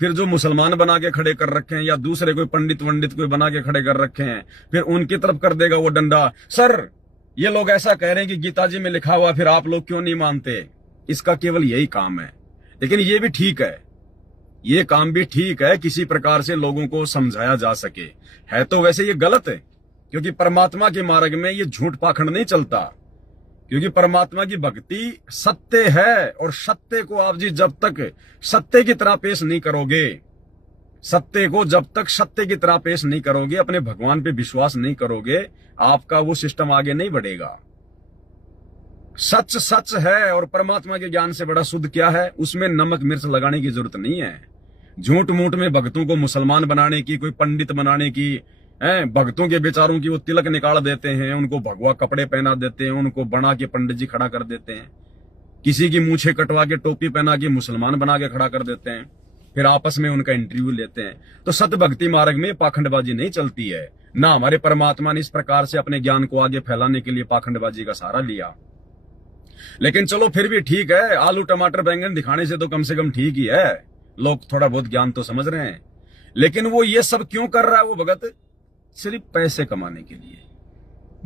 फिर जो मुसलमान बना के खड़े कर रखे हैं या दूसरे कोई पंडित वंडित कोई बना के खड़े कर रखे हैं, फिर उनकी तरफ कर देगा वो डंडा। सर ये लोग ऐसा कह रहे हैं कि गीता जी में लिखा हुआ, फिर आप लोग क्यों नहीं मानते? इसका केवल यही काम है। लेकिन ये भी ठीक है, ये काम भी ठीक है, किसी प्रकार से लोगों को समझाया जा सके। है तो वैसे ये गलत है, क्योंकि परमात्मा के मार्ग में ये झूठ पाखंड नहीं चलता, क्योंकि परमात्मा की भक्ति सत्य है, और सत्य को आप जी जब तक सत्य की तरह पेश नहीं करोगे, सत्य को जब तक सत्य की तरह पेश नहीं करोगे, अपने भगवान पे विश्वास नहीं करोगे, आपका वो सिस्टम आगे नहीं बढ़ेगा। सच सच है, और परमात्मा के ज्ञान से बड़ा शुद्ध क्या है? उसमें नमक मिर्च लगाने की जरूरत नहीं है। झूठ मूठ में भक्तों को मुसलमान बनाने की, कोई पंडित बनाने की, भक्तों के बेचारों की वो तिलक निकाल देते हैं, उनको भगवा कपड़े पहना देते हैं, उनको बना के पंडित जी खड़ा कर देते हैं, किसी की मूछें कटवा के टोपी पहना के मुसलमान बना के खड़ा कर देते हैं, फिर आपस में उनका इंटरव्यू लेते हैं। तो सत भक्ति मार्ग में पाखंडबाजी नहीं चलती है। ना हमारे परमात्मा ने इस प्रकार से अपने ज्ञान को आगे फैलाने के लिए पाखंडबाजी का सहारा लिया। लेकिन चलो फिर भी ठीक है, आलू टमाटर बैंगन दिखाने से तो कम ठीक ही है, लोग थोड़ा बहुत ज्ञान तो समझ रहे हैं। लेकिन वो ये सब क्यों कर रहा है वो भगत? सिर्फ पैसे कमाने के लिए।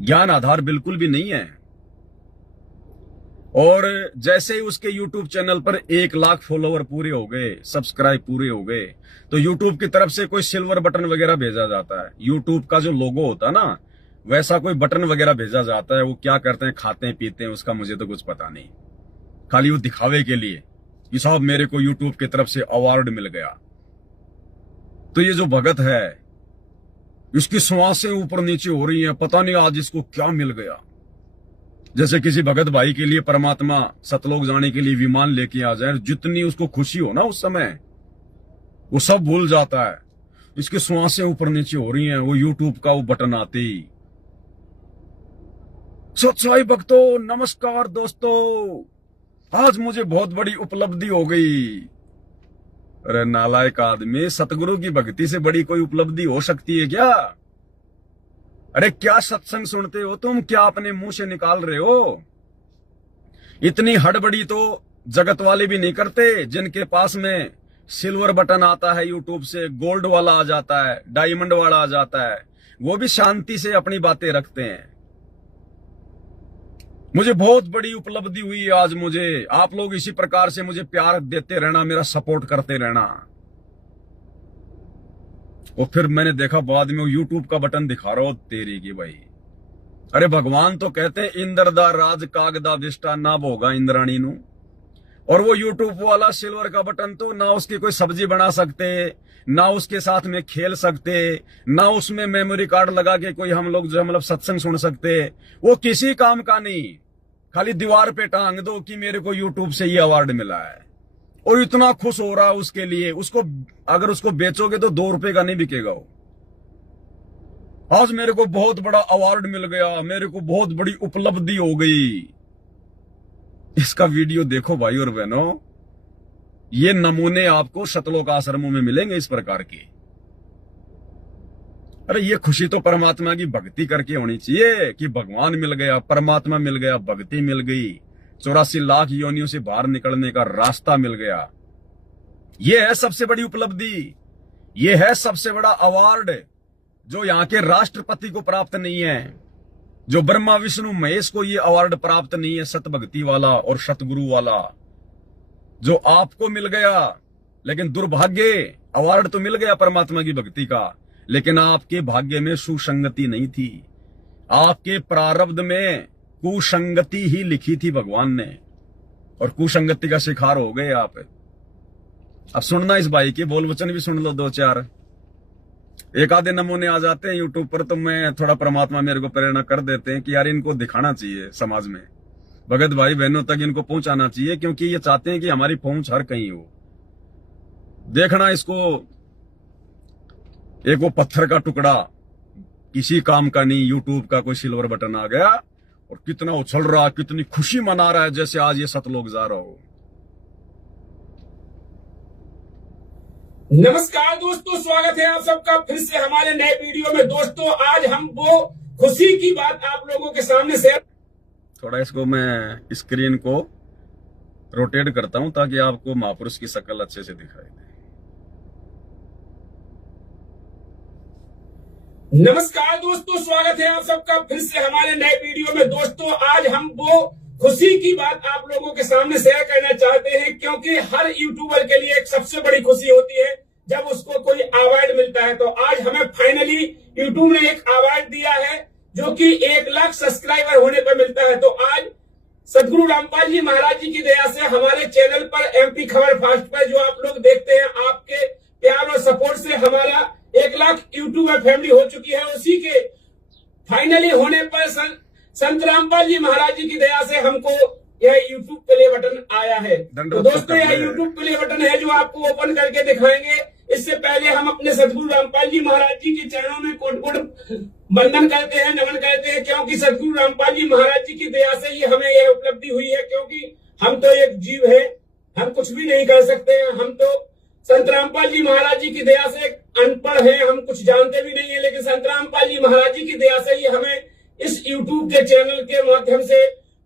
ज्ञान आधार बिल्कुल भी नहीं है। और जैसे ही उसके YouTube चैनल पर 1 लाख फॉलोवर पूरे हो गए, सब्सक्राइब पूरे हो गए, तो YouTube की तरफ से कोई सिल्वर बटन वगैरह भेजा जाता है। YouTube का जो लोगो होता है ना, वैसा कोई बटन वगैरह भेजा जाता है। वो क्या करते हैं, खाते हैं पीते हैं, उसका मुझे तो कुछ पता नहीं। खाली वो दिखावे के लिए कि साहब मेरे को YouTube की तरफ से अवार्ड मिल गया। तो ये जो भगत है, इसकी श्वासें ऊपर नीचे हो रही हैं, पता नहीं आज इसको क्या मिल गया। जैसे किसी भगत भाई के लिए परमात्मा सतलोक जाने के लिए विमान लेके आ जाए, जितनी उसको खुशी हो ना उस समय, वो सब भूल जाता है। इसकी श्वासें ऊपर नीचे हो रही हैं, वो YouTube का वो बटन आते ही। सच्चाई भक्तों, नमस्कार दोस्तों, आज मुझे बहुत बड़ी उपलब्धि हो गई। अरे नालायक आदमी, सतगुरु की भक्ति से बड़ी कोई उपलब्धि हो सकती है क्या? अरे क्या सत्संग सुनते हो तुम? क्या अपने मुंह से निकाल रहे हो? इतनी हड़बड़ी तो जगत वाले भी नहीं करते, जिनके पास में सिल्वर बटन आता है यूट्यूब से, गोल्ड वाला आ जाता है, डायमंड वाला आ जाता है, वो भी शांति से अपनी बातें रखते हैं। मुझे बहुत बड़ी उपलब्धि हुई आज। मुझे आप लोग इसी प्रकार से मुझे प्यार देते रहना, मेरा सपोर्ट करते रहना। और फिर मैंने देखा बाद में वो यूट्यूब का बटन दिखा रहा हो, तेरी की भाई। अरे भगवान तो कहते हैं इंद्र दा राज कागदा विष्टा ना भोगा इंद्राणी नू, और वो यूट्यूब वाला सिल्वर का बटन तो ना उसकी कोई सब्जी बना सकते, ना उसके साथ में खेल सकते, ना उसमें मेमोरी कार्ड लगा के कोई हम लोग जो मतलब सत्संग सुन सकते। वो किसी काम का नहीं, खाली दीवार पे टांग दो कि मेरे को यूट्यूब से ये अवार्ड मिला है, और इतना खुश हो रहा है उसके लिए। उसको अगर उसको बेचोगे तो 2 रुपए का नहीं बिकेगा वो। आज मेरे को बहुत बड़ा अवार्ड मिल गया, मेरे को बहुत बड़ी उपलब्धि हो गई। इसका वीडियो देखो भाई और बहनों, ये नमूने आपको सतलोक आश्रमों में मिलेंगे इस प्रकार के। अरे ये खुशी तो परमात्मा की भक्ति करके होनी चाहिए कि भगवान मिल गया, परमात्मा मिल गया, भक्ति मिल गई, 84 लाख योनियों से बाहर निकलने का रास्ता मिल गया। ये है सबसे बड़ी उपलब्धि, ये है सबसे बड़ा अवार्ड जो यहाँ के राष्ट्रपति को प्राप्त नहीं है। जो ब्रह्मा विष्णु महेश को ये अवार्ड प्राप्त नहीं है, सत भक्ति वाला और सतगुरु वाला, जो आपको मिल गया, लेकिन दुर्भाग्य अवार्ड तो मिल गया परमात्मा की भक्ति का, लेकिन आपके भाग्य में सुसंगति नहीं थी, आपके प्रारब्ध में कुसंगति ही लिखी थी भगवान ने, और कुसंगति का शिकार हो गए आप। अब सुनना इस भाई के बोल वचन भी सुन लो, दो चार एक आधे नमूने आ जाते हैं यूट्यूब पर, तो मैं थोड़ा परमात्मा मेरे को प्रेरणा कर देते हैं कि यार इनको दिखाना चाहिए समाज में, भगत भाई बहनों तक इनको पहुंचाना चाहिए, क्योंकि ये चाहते हैं कि हमारी पहुंच हर कहीं हो। देखना इसको, एक वो पत्थर का टुकड़ा किसी काम का नहीं, यूट्यूब का कोई सिल्वर बटन आ गया और कितना उछल रहा, कितनी खुशी मना रहा है जैसे आज ये सतलोक जा रहा हो। नमस्कार दोस्तों, स्वागत है आप सबका फिर से हमारे नए वीडियो में। दोस्तों आज हम वो खुशी की बात आप लोगों के सामने शेयर, थोड़ा इसको मैं स्क्रीन को रोटेट करता हूं ताकि आपको महापुरुष की शक्ल अच्छे से दिखाई दे। नमस्कार दोस्तों, स्वागत है आप सबका फिर से हमारे नए वीडियो में। दोस्तों आज हम वो खुशी की बात आप लोगों के सामने शेयर करना चाहते हैं, क्योंकि हर यूट्यूबर के लिए एक सबसे बड़ी खुशी होती है जब उसको कोई अवार्ड मिलता है। तो आज हमें फाइनली यूट्यूब ने एक अवार्ड दिया है जो कि 1 लाख सब्सक्राइबर होने पर मिलता है। तो आज सदगुरु रामपाल जी महाराज जी की दया से हमारे चैनल पर MP खबर फास्ट पर जो आप लोग देखते हैं, आपके प्यार और सपोर्ट से हमारा 1 लाख यूट्यूबर फैमिली हो चुकी है। उसी के फाइनली होने पर संत रामपाल जी महाराज जी की दया से हमको यह यूट्यूब प्ले बटन आया है। तो दोस्तों यह यूट्यूब प्ले बटन है जो आपको ओपन करके दिखाएंगे। इससे पहले हम अपने सदगुरु रामपाल जी महाराज जी के चरणों में कोट कोट वंदन करते हैं, नमन करते हैं, क्योंकि सदगुरु रामपाल जी महाराज जी की दया से ही हमें यह उपलब्धि हुई है। क्योंकि हम तो एक जीव है, हम कुछ भी नहीं कर सकते हैं। हम तो संत रामपाल जी महाराज जी की दया से अनपढ़ है, हम कुछ जानते भी नहीं है, लेकिन संत रामपाल जी महाराज जी की दया से ही हमें इस YouTube के चैनल के माध्यम से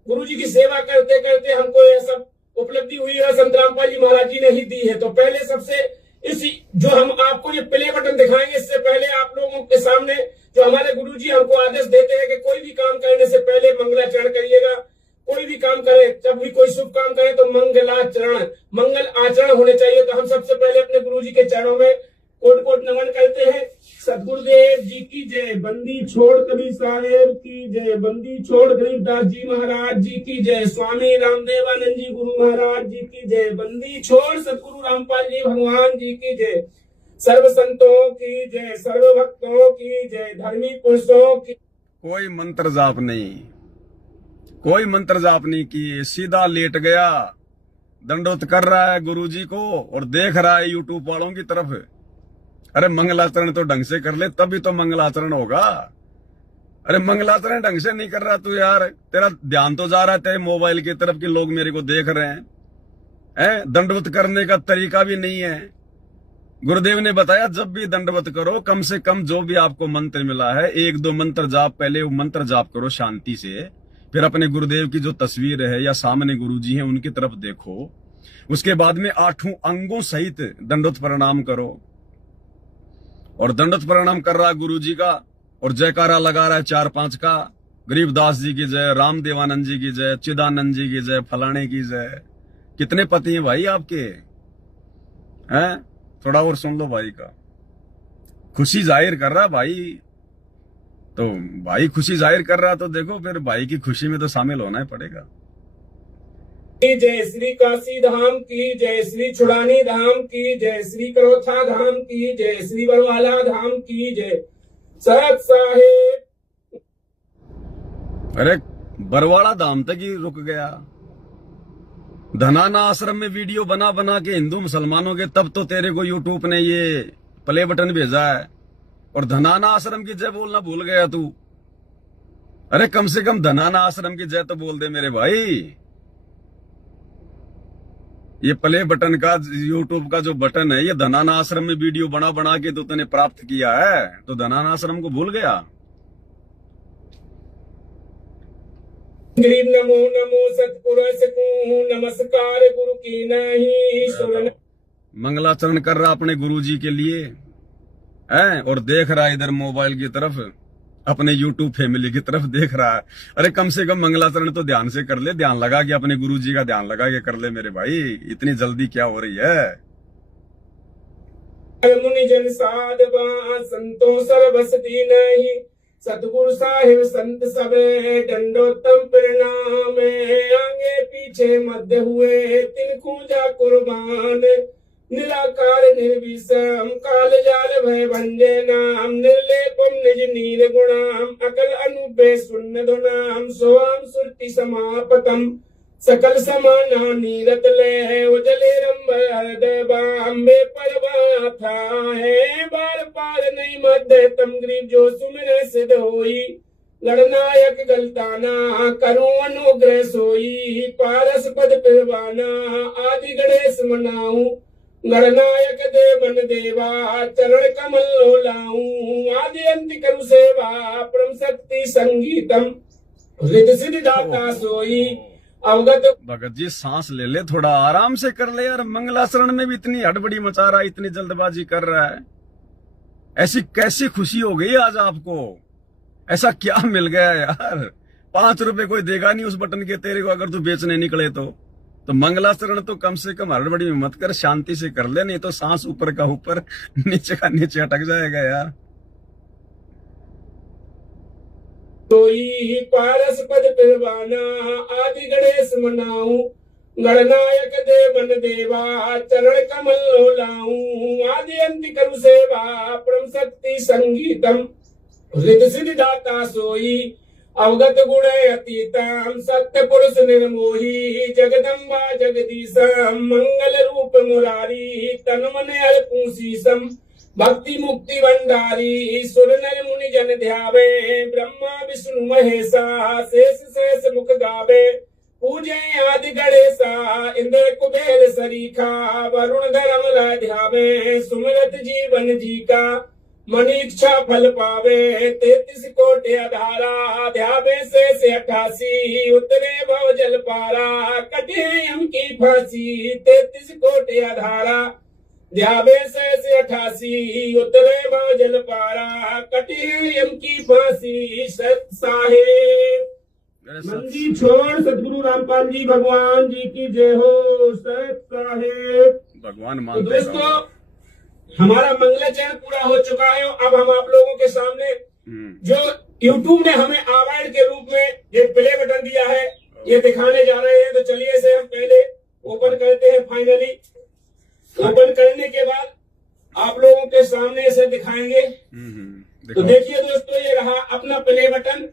गुरु जी की सेवा करते करते हमको यह सब उपलब्धि हुई है, संत रामपाल जी महाराज जी ने ही दी है। तो पहले सबसे इस जो हम आपको ये प्ले बटन दिखाएंगे, इससे पहले आप लोगों के सामने जो हमारे गुरु जी हमको आदेश देते हैं कि कोई भी काम करने से पहले मंगलाचरण करिएगा। कोई भी काम करे, जब भी कोई शुभ काम करे तो मंगल आचरण होने चाहिए। तो हम सबसे पहले अपने गुरु जी के चरणों में कोट कोट नमन करते हैं। सतगुरुदेव जी की जय, बंदी छोड़ कबीर साहेब की जय, बंदी छोड़ गरीबदास जी महाराज जी की जय, स्वामी रामदेवानंद जी गुरु महाराज जी की जय, बंदी छोड़ सतगुरु रामपाल जी भगवान जी की जय, सर्व संतों की जय, सर्व भक्तों की जय, धर्मी पुरुषों की। कोई मंत्र जाप नहीं, कोई मंत्र जाप नहीं किए, सीधा लेट गया, दंडोत कर रहा है गुरुजी को और देख रहा है यूट्यूब वालों की तरफ। अरे मंगलाचरण तो ढंग से कर ले, तभी तो मंगलाचरण होगा। अरे मंगलाचरण ढंग से नहीं कर रहा तू यार, तेरा ध्यान तो जा रहा है तेरे मोबाइल की तरफ कि लोग मेरे को देख रहे हैं। दंडवत करने का तरीका भी नहीं है। गुरुदेव ने बताया जब भी दंडवत करो, कम से कम जो भी आपको मंत्र मिला है 1-2 मंत्र जाप, पहले वो मंत्र जाप करो शांति से, फिर अपने गुरुदेव की जो तस्वीर है या सामने गुरुजी है उनकी तरफ देखो। उसके बाद में 8 अंगों सहित दंडवत प्रणाम करो। और दंडवत प्रणाम कर रहा गुरुजी का और जयकारा लगा रहा है 4-5 का, गरीबदास जी की जय, रामदेवानंद जी की जय, चिदानंद जी की जय, फलाने की जय। कितने पति हैं भाई आपके? हैं? थोड़ा और सुन लो भाई का। खुशी जाहिर कर रहा भाई, तो भाई खुशी जाहिर कर रहा तो देखो फिर भाई की खुशी में तो शामिल होना ही पड़ेगा। जय श्री काशी धाम की जय, श्री छुड़ानी धाम की जय, श्री करोथा धाम की जय, श्री बरवाला धाम की जय, सत साहेब। अरे बरवाड़ा धाम तक ही रुक गया। धनाना आश्रम में वीडियो बना बना के हिंदू मुसलमानों के, तब तो तेरे को यूट्यूब ने ये प्ले बटन भेजा है और धनाना आश्रम की जय बोलना भूल गया तू। अरे कम से कम धनाना आश्रम की जय तो बोल दे मेरे भाई। ये प्ले बटन का यूट्यूब का जो बटन है, ये धनाना आश्रम में वीडियो बना बना के तो तूने प्राप्त किया है, तो धनाना आश्रम को भूल गया। नमो नमो सतपुरुष को नमस्कार गुरु की नहीं। मंगलाचरण कर रहा अपने गुरुजी के लिए है और देख रहा इधर मोबाइल की तरफ अपने YouTube फैमिली की तरफ देख रहा है। अरे कम से कम मंगलाचरण तो ध्यान से कर ले, ध्यान लगा के अपने गुरुजी का ध्यान लगा के कर ले मेरे भाई, इतनी जल्दी क्या हो रही है। मुनि जन साधवा संतों सर्वसती नहीं, सतगुरु साहिब संत सबे दंडोत्तम प्रणाम। आगे पीछे मध्य हुए तिन खूजा कुर्बान, निराकार निर्विषम काल जाल भय भंजे नाम, निर्लेपम निज नीर गुणाम, अकल अनुपे शून्य धुनाम, सोआम सुरति समापतम, सकल समाना नीरत ले उजले रंब हृदय बाम्बे परवा था है, बार पार नहीं मध्य तम ग्रीव जो सुमिर सिद्ध होई, गणनायक गलताना करूं अनुग्रह सोई, पारस पद पिरवाना आदि गणेश मनाऊं, गणनायक देवन देवा चरण कमल लोलाऊं, आदि अंत करु सेवा परम शक्ति संगीतम, रिद्धि सिद्धि दाता सोई अवगत। भगत जी सांस ले ले, थोड़ा आराम से कर ले यार, मंगलाचरण में भी इतनी हड़बड़ी मचा रहा है, इतनी जल्दबाजी कर रहा है। ऐसी कैसी खुशी हो गई आज आपको, ऐसा क्या मिल गया यार। 5 रुपए कोई देगा नहीं उस बटन के तेरे को अगर तू बेचने निकले तो मंगलाचरण तो कम से कम हड़बड़ी में मत कर, शांति से कर ले, नहीं तो सांस ऊपर का ऊपर नीचे का नीचे अटक जाएगा यार। सोई पारस पद पिरवाना आदि गणेश मनाऊं, गणनायक देवन देवा चरण कमल लोलाऊं, आदि अंत करु सेवा परम शक्ति संगीतम, रिद्धि सिद्धि दाता सोई अवगत गुण अतीतम, सत्य पुरुष निर्मोही जगदम्बा जगदीशम, मंगल रूप मुरारी तन मन अर्पूं शीसम, भक्ति मुक्ति भंडारी सुर नर मुनि जन ध्यावे, ब्रह्मा विष्णु महेशा शेष शेष मुख गावे, पूजे आदि गणेशा इंद्र कुबेर सरीखा, वरुण धर्म ध्यावे, सुमिरत जीवन जी का मन इच्छा फल पावे, 33 कोटि अधारा ध्यावे से 88, उतरे भव जल पारा कटे यम की फांसी, 33 कोटि अधारा ध्यावे से 88, उतरे भव जल पारा कटे यम की फांसी। सत साहेब मंदी छोड़ सतगुरु रामपाल जी भगवान जी की जय हो। सत साहेब भगवान तो मानते दोस्तों हमारा मंगलाचरण पूरा हो चुका है। अब हम आप लोगों के सामने जो YouTube ने हमें अवार्ड के रूप में ये प्ले बटन दिया है ये दिखाने जा रहे हैं। तो चलिए इसे हम पहले ओपन करते हैं। फाइनली ओपन करने के बाद आप लोगों के सामने इसे दिखाएंगे। तो देखिए दोस्तों ये रहा अपना प्ले बटन।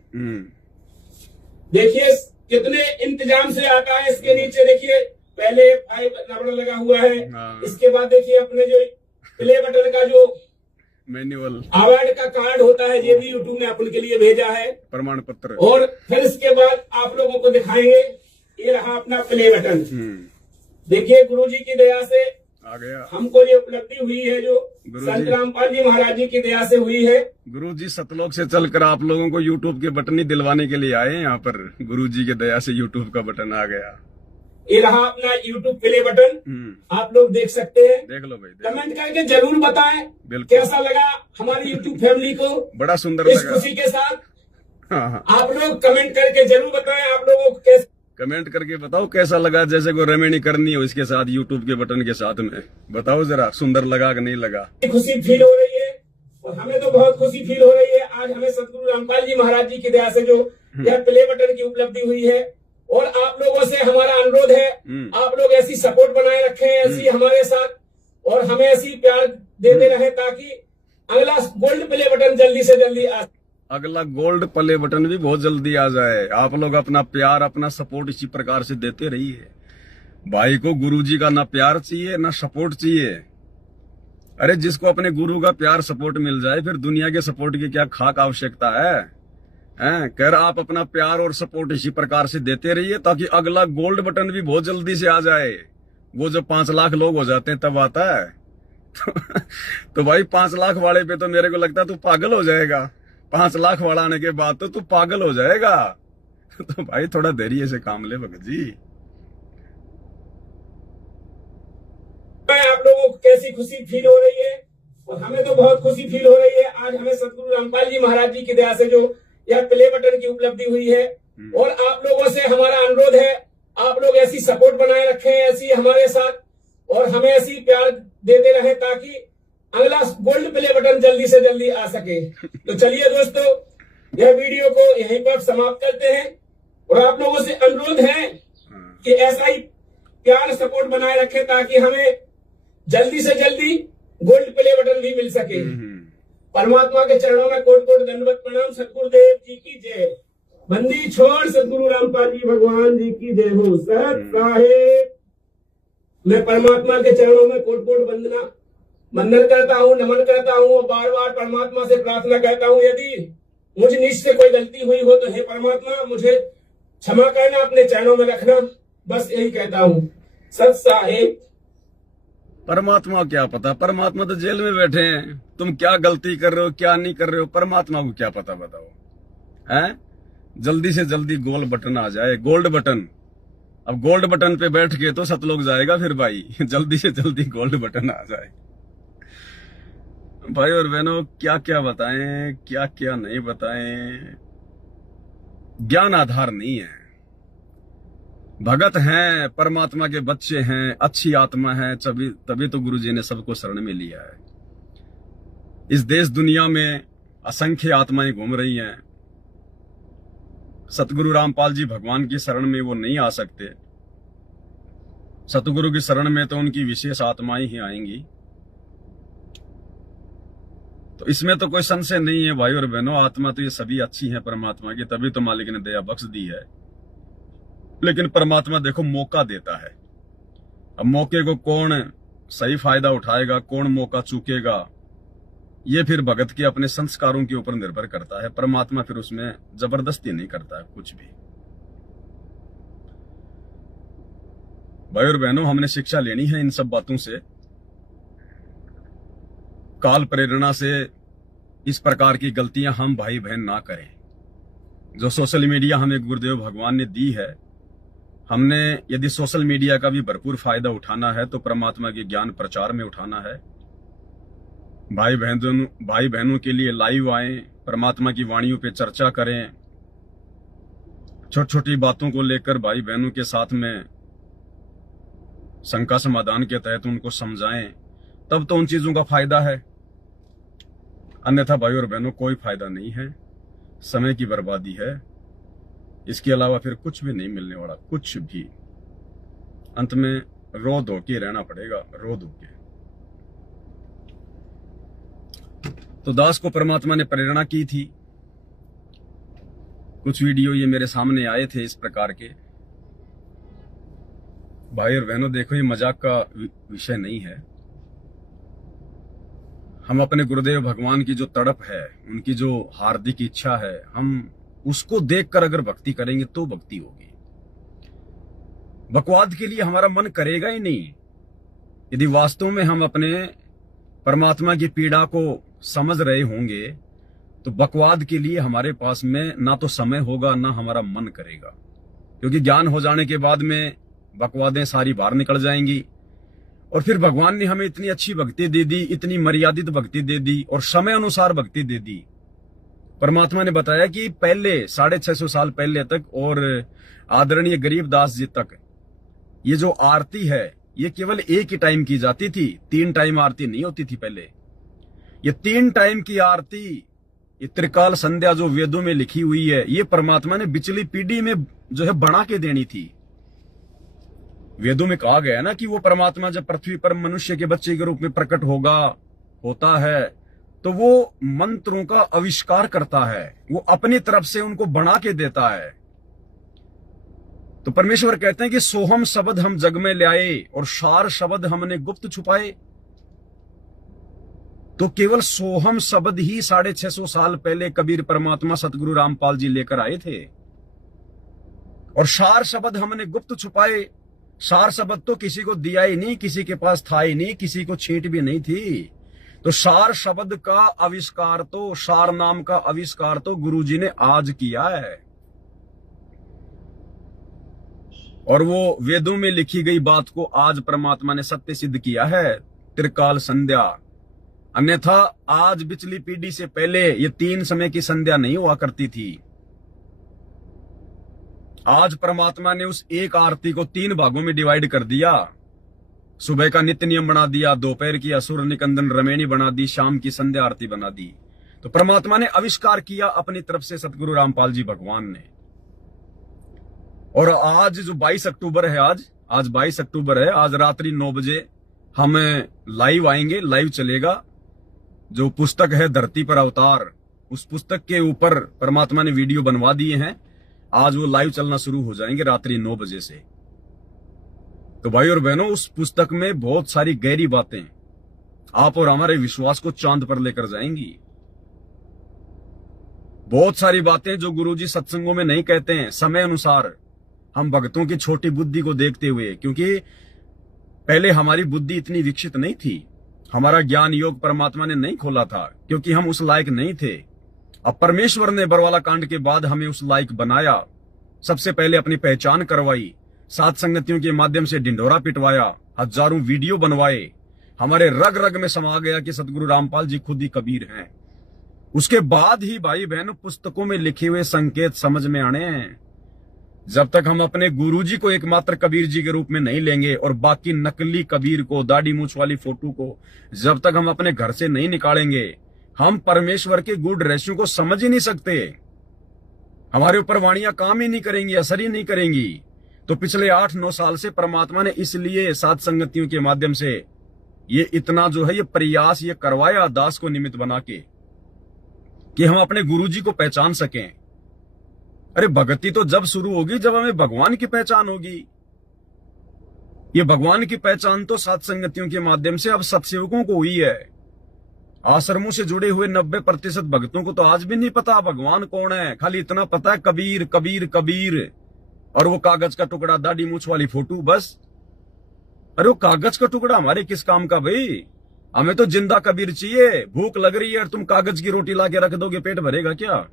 देखिए कितने इंतजाम से आता है। इसके नीचे देखिए पहले 5 रबड़ लगा हुआ है। इसके बाद देखिए अपने जो प्ले बटन का जो मैनुअल अवार्ड का कार्ड होता है ये भी यूट्यूब ने अपन के लिए भेजा है, प्रमाण पत्र। और फिर इसके बाद आप लोगों को दिखाएंगे ये रहा अपना प्ले बटन। देखिए गुरुजी की दया से आ गया हमको ये उपलब्धि हुई है जो संत रामपाल जी महाराज जी की दया से हुई है। गुरुजी सतलोक से चलकर आप लोगों को यूट्यूब के बटन ही दिलवाने के लिए आए हैं यहाँ पर। गुरुजी की दया से यूट्यूब का बटन आ गया। ये रहा अपना यूट्यूब प्ले बटन, आप लोग देख सकते हैं। देख लो भाई, देख कमेंट करके जरूर बताएं कैसा लगा हमारी यूट्यूब फैमिली को। बड़ा सुंदर इस लगा। खुशी के साथ हाँ। आप लोग कमेंट करके जरूर बताएं आप लोगों को कैसे। कमेंट करके बताओ कैसा लगा। जैसे कोई रेमेडी करनी हो इसके साथ यूट्यूब के बटन के साथ में बताओ जरा, सुंदर लगा कि नहीं लगा। खुशी फील हो रही है और हमें तो बहुत खुशी फील हो रही है। आज हमें सतगुरु रामपाल जी महाराज जी की दया से जो यह प्ले बटन की उपलब्धि हुई है। और आप लोगों से हमारा अनुरोध है आप लोग ऐसी सपोर्ट बनाए रखें, ऐसी हमारे साथ, और हमें ऐसी प्यार देते रहे ताकि अगला गोल्ड प्ले बटन जल्दी से जल्दी आ। अगला गोल्ड प्ले बटन भी बहुत जल्दी आ जाए। आप लोग अपना प्यार अपना सपोर्ट इसी प्रकार से देते रहिए। भाई को गुरुजी का ना प्यार चाहिए ना सपोर्ट चाहिए। अरे जिसको अपने गुरु का प्यार सपोर्ट मिल जाए फिर दुनिया के सपोर्ट की क्या खाक आवश्यकता है। कर आप अपना प्यार और सपोर्ट इसी प्रकार से देते रहिए ताकि अगला गोल्ड बटन भी बहुत जल्दी से आ जाए। वो जब 5 लाख लोग हो जाते हैं तब आता है। तो भाई 5 लाख वाले पे तो मेरे को लगता है तू पागल हो जाएगा। 5 लाख वाला आने के बाद तो तू पागल हो जाएगा। तो भाई थोड़ा धैर्य से काम ले भगत जी। आप लोगों को कैसी खुशी फील हो रही है और हमें तो बहुत खुशी फील हो रही है। आज हमें सतगुरु रामपाल जी महाराज जी की दया से जो यह प्ले बटन की उपलब्धि हुई है, और आप लोगों से हमारा अनुरोध है, आप लोग ऐसी सपोर्ट बनाए रखें, ऐसी हमारे साथ, और हमें ऐसी प्यार देते रहे ताकि अगला गोल्ड प्ले बटन जल्दी से जल्दी आ सके। तो चलिए दोस्तों, यह वीडियो को यहीं पर समाप्त करते हैं, और आप लोगों से अनुरोध है कि ऐसा ही प्यार सपोर्ट बनाए रखें ताकि हमें जल्दी से जल्दी गोल्ड प्ले बटन भी मिल सके। परमात्मा के चरणों में कोट कोट दंडवत प्रणाम। सतगुरुदेव जी की जय। बंदी छोड़ सतगुरु रामपाल जी भगवान जी की जय हो। सत साहेब, मैं परमात्मा के चरणों में कोट कोट वंदन करता हूँ, नमन करता हूँ, और बार बार परमात्मा से प्रार्थना करता हूँ, यदि मुझ निज से कोई गलती हुई हो तो हे परमात्मा मुझे क्षमा करना, अपने चरणों में रखना, बस यही कहता हूँ। सत साहेब। परमात्मा क्या पता, परमात्मा तो जेल में बैठे हैं। तुम क्या गलती कर रहे हो, क्या नहीं कर रहे हो, परमात्मा को क्या पता, बताओ। हैं? जल्दी से जल्दी गोल्ड बटन आ जाए, गोल्ड बटन। अब गोल्ड बटन पे बैठ के तो सतलोक जाएगा फिर भाई। जल्दी से जल्दी गोल्ड बटन आ जाए। भाई और बहनों, क्या क्या बताएं, क्या क्या नहीं बताएं। ज्ञान आधार नहीं है। भगत हैं, परमात्मा के बच्चे हैं, अच्छी आत्मा है, तभी तो गुरुजी ने सबको शरण में लिया है। इस देश दुनिया में असंख्य आत्माएं घूम रही हैं। सतगुरु रामपाल जी भगवान की शरण में वो नहीं आ सकते। सतगुरु की शरण में तो उनकी विशेष आत्माएं ही आएंगी। तो इसमें तो कोई संशय नहीं है भाई और बहनों, आत्मा तो ये सभी अच्छी है परमात्मा की, तभी तो मालिक ने दया बख्श दी है। लेकिन परमात्मा देखो मौका देता है। अब मौके को कौन सही फायदा उठाएगा, कौन मौका चूकेगा, ये फिर भगत के अपने संस्कारों के ऊपर निर्भर करता है। परमात्मा फिर उसमें जबरदस्ती नहीं करता है कुछ भी। भाई और बहनों, हमने शिक्षा लेनी है इन सब बातों से। काल प्रेरणा से इस प्रकार की गलतियां हम भाई बहन ना करें। जो सोशल मीडिया हमें गुरुदेव भगवान ने दी है, हमने यदि सोशल मीडिया का भी भरपूर फायदा उठाना है तो परमात्मा के ज्ञान प्रचार में उठाना है। भाई बहनों के लिए लाइव आए, परमात्मा की वाणियों पे चर्चा करें, छोटी छोटी बातों को लेकर भाई बहनों के साथ में शंका समाधान के तहत उनको समझाएं, तब तो उन चीजों का फायदा है। अन्यथा भाई और बहनों कोई फायदा नहीं है, समय की बर्बादी है। इसके अलावा फिर कुछ भी नहीं मिलने वाला, कुछ भी। अंत में रो धो के रहना पड़ेगा, रो धो के। तो दास को परमात्मा ने प्रेरणा की थी। कुछ वीडियो ये मेरे सामने आए थे इस प्रकार के। भाई और बहनों देखो, ये मजाक का विषय नहीं है। हम अपने गुरुदेव भगवान की जो तड़प है, उनकी जो हार्दिक इच्छा है, हम उसको देखकर अगर भक्ति करेंगे तो भक्ति होगी। बकवाद के लिए हमारा मन करेगा ही नहीं। यदि वास्तव में हम अपने परमात्मा की पीड़ा को समझ रहे होंगे तो बकवाद के लिए हमारे पास में ना तो समय होगा ना हमारा मन करेगा। क्योंकि ज्ञान हो जाने के बाद में बकवादें सारी बाहर निकल जाएंगी। और फिर भगवान ने हमें इतनी अच्छी भक्ति दे दी, इतनी मर्यादित भक्ति दे दी और समय अनुसार भक्ति दे दी। परमात्मा ने बताया कि पहले 650 साल पहले तक और आदरणीय गरीबदास जी तक ये जो आरती है ये केवल एक ही टाइम की जाती थी, 3 टाइम आरती नहीं होती थी पहले। ये 3 टाइम की आरती, ये त्रिकाल संध्या जो वेदों में लिखी हुई है, ये परमात्मा ने पिछली पीढ़ी में जो है बना के देनी थी। वेदों में कहा गया है ना कि वो परमात्मा जब पृथ्वी पर मनुष्य के बच्चे के रूप में प्रकट होता है तो वो मंत्रों का आविष्कार करता है, वो अपनी तरफ से उनको बना के देता है। तो परमेश्वर कहते हैं कि सोहम शब्द हम जग में लाए और सार शब्द हमने गुप्त छुपाए। तो केवल सोहम शब्द ही 650 साल पहले कबीर परमात्मा सतगुरु रामपाल जी लेकर आए थे, और सार शब्द हमने गुप्त छुपाए। सार शब्द तो किसी को दिया ही नहीं, किसी के पास था ही नहीं, किसी को छींट भी नहीं थी। तो सार शब्द का आविष्कार तो, सार नाम का आविष्कार तो गुरुजी ने आज किया है। और वो वेदों में लिखी गई बात को आज परमात्मा ने सत्य सिद्ध किया है। त्रिकाल संध्या अन्यथा आज पिछली पीढ़ी से पहले ये 3 समय की संध्या नहीं हुआ करती थी। आज परमात्मा ने उस एक आरती को 3 भागों में डिवाइड कर दिया। सुबह का नित्य नियम बना दिया, दोपहर की असुर निकंदन रमेणी बना दी, शाम की संध्या आरती बना दी। तो परमात्मा ने आविष्कार किया अपनी तरफ से सतगुरु रामपाल जी भगवान ने। और आज जो 22 अक्टूबर है, आज 22 अक्टूबर है, आज रात्रि 9 बजे हम लाइव आएंगे, लाइव चलेगा। जो पुस्तक है धरती पर अवतार, उस पुस्तक के ऊपर परमात्मा ने वीडियो बनवा दिए हैं। आज वो लाइव चलना शुरू हो जाएंगे रात्रि 9 बजे से। तो भाई और बहनों, उस पुस्तक में बहुत सारी गहरी बातें आप और हमारे विश्वास को चांद पर लेकर जाएंगी। बहुत सारी बातें जो गुरुजी सत्संगों में नहीं कहते हैं, समय अनुसार हम भक्तों की छोटी बुद्धि को देखते हुए, क्योंकि पहले हमारी बुद्धि इतनी विकसित नहीं थी, हमारा ज्ञान योग परमात्मा ने नहीं खोला था, क्योंकि हम उस लायक नहीं थे। अब परमेश्वर ने बरवाला कांड के बाद हमें उस लायक बनाया। सबसे पहले अपनी पहचान करवाई, सात संगतियों के माध्यम से ढिंढोरा पिटवाया, हजारों वीडियो बनवाए, हमारे रग रग में समा गया कि सतगुरु रामपाल जी खुद ही कबीर हैं। उसके बाद ही भाई बहनों पुस्तकों में लिखे हुए संकेत समझ में आने हैं। जब तक हम अपने गुरुजी को एकमात्र कबीर जी के रूप में नहीं लेंगे और बाकी नकली कबीर को, दाढ़ी मूछ वाली फोटो को जब तक हम अपने घर से नहीं निकालेंगे, हम परमेश्वर के गूढ़ रहस्यों को समझ ही नहीं सकते। हमारे ऊपर वाणियां काम ही नहीं करेंगी, असर ही नहीं करेंगी। तो पिछले 8-9 साल से परमात्मा ने इसलिए सात संगतियों के माध्यम से ये इतना जो है ये प्रयास ये करवाया दास को निमित्त बना के कि हम अपने गुरुजी को पहचान सकें। अरे भक्ति तो जब शुरू होगी जब हमें भगवान की पहचान होगी। ये भगवान की पहचान तो सात संगतियों के माध्यम से अब सत्सेवकों को हुई है। आश्रमों से जुड़े हुए 90% भक्तों को तो आज भी नहीं पता भगवान कौन है, खाली इतना पता है कबीर कबीर कबीर, और वो कागज का टुकड़ा, दाढ़ी मूछ वाली फोटो, बस। अरे वो कागज का टुकड़ा हमारे किस काम का भाई? हमें तो जिंदा कबीर चाहिए। भूख लग रही है और तुम कागज की रोटी ला के रख दोगे, पेट भरेगा क्या?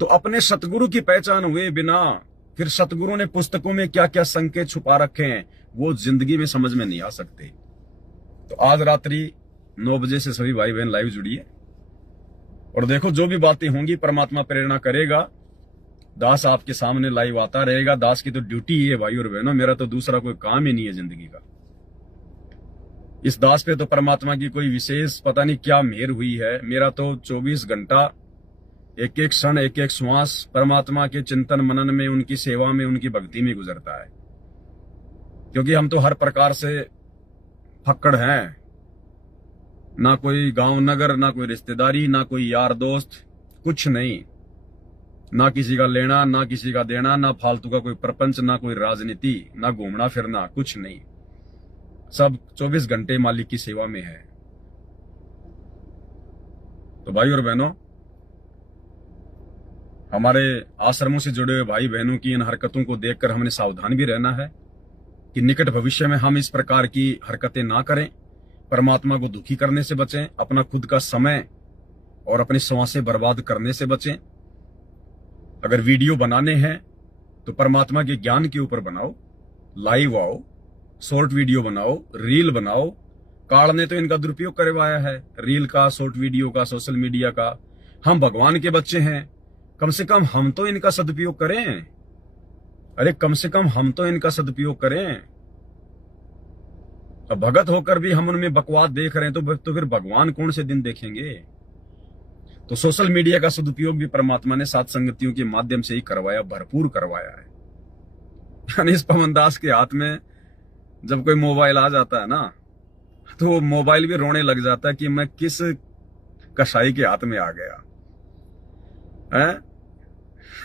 तो अपने सतगुरु की पहचान हुए बिना फिर सतगुरु ने पुस्तकों में क्या क्या संकेत छुपा रखे हैं वो जिंदगी में समझ में नहीं आ सकते। तो आज रात्रि 9 बजे से सभी भाई बहन लाइव जुड़िए और देखो जो भी बातें होंगी परमात्मा प्रेरणा करेगा। दास आपके सामने लाइव आता रहेगा। दास की तो ड्यूटी ही है भाई और बहनों, मेरा तो दूसरा कोई काम ही नहीं है जिंदगी का। इस दास पे तो परमात्मा की कोई विशेष पता नहीं क्या मेहर हुई है। मेरा तो 24 घंटा एक एक क्षण एक एक श्वास परमात्मा के चिंतन मनन में, उनकी सेवा में, उनकी भक्ति में गुजरता है। क्योंकि हम तो हर प्रकार से फक्कड़ हैं, ना कोई गांव नगर, ना कोई रिश्तेदारी, ना कोई यार दोस्त, कुछ नहीं, ना किसी का लेना ना किसी का देना, ना फालतू का कोई प्रपंच, ना कोई राजनीति, ना घूमना फिरना, कुछ नहीं। सब 24 घंटे मालिक की सेवा में है। तो भाई और बहनों, हमारे आश्रमों से जुड़े हुए भाई बहनों की इन हरकतों को देखकर हमने सावधान भी रहना है कि निकट भविष्य में हम इस प्रकार की हरकतें ना करें, परमात्मा को दुखी करने से बचें, अपना खुद का समय और अपनी सांसें बर्बाद करने से बचें। अगर वीडियो बनाने हैं तो परमात्मा के ज्ञान के ऊपर बनाओ, लाइव आओ, शॉर्ट वीडियो बनाओ, रील बनाओ। काल ने तो इनका दुरुपयोग करवाया है, रील का, शॉर्ट वीडियो का, सोशल मीडिया का। हम भगवान के बच्चे हैं, कम से कम हम तो इनका सदुपयोग करें। अरे कम से कम हम तो इनका सदुपयोग करें। अब भगत होकर भी हम उनमें बकवास देख रहे हैं तो फिर भगवान कौन से दिन देखेंगे? तो सोशल मीडिया का सदुपयोग भी परमात्मा ने सात संगतियों के माध्यम से ही करवाया, भरपूर करवाया है। यानी इस पवन दास के हाथ में जब कोई मोबाइल आ जाता है ना, तो वो मोबाइल भी रोने लग जाता है कि मैं किस कसाई के हाथ में आ गया है।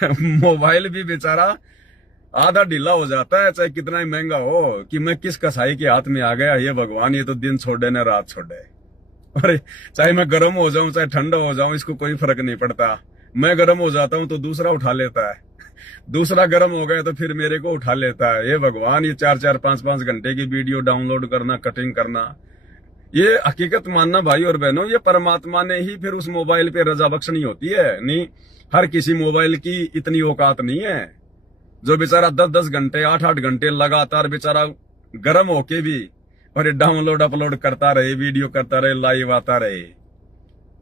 मोबाइल भी बेचारा आधा ढीला हो जाता है, चाहे कितना ही महंगा हो, कि मैं किस कसाई के हाथ में आ गया। ये भगवान, ये तो दिन छोड़े न रात छोड़े। अरे चाहे मैं गर्म हो जाऊं चाहे ठंडा हो जाऊं, इसको कोई फर्क नहीं पड़ता। मैं गर्म हो जाता हूं तो दूसरा उठा लेता है, दूसरा गर्म हो गया तो फिर मेरे को उठा लेता है। ये भगवान, ये 4-4, 5-5 घंटे की वीडियो डाउनलोड करना, कटिंग करना, ये हकीकत मानना भाई और बहनों, ये परमात्मा ने ही फिर उस मोबाइल पे रजा बख्शनी होती है। नहीं, हर किसी मोबाइल की इतनी औकात नहीं है। जो बेचारा 10-10 घंटे 8-8 घंटे लगातार बेचारा गर्म होके भी और ये डाउनलोड अपलोड करता रहे, वीडियो करता रहे, लाइव आता रहे।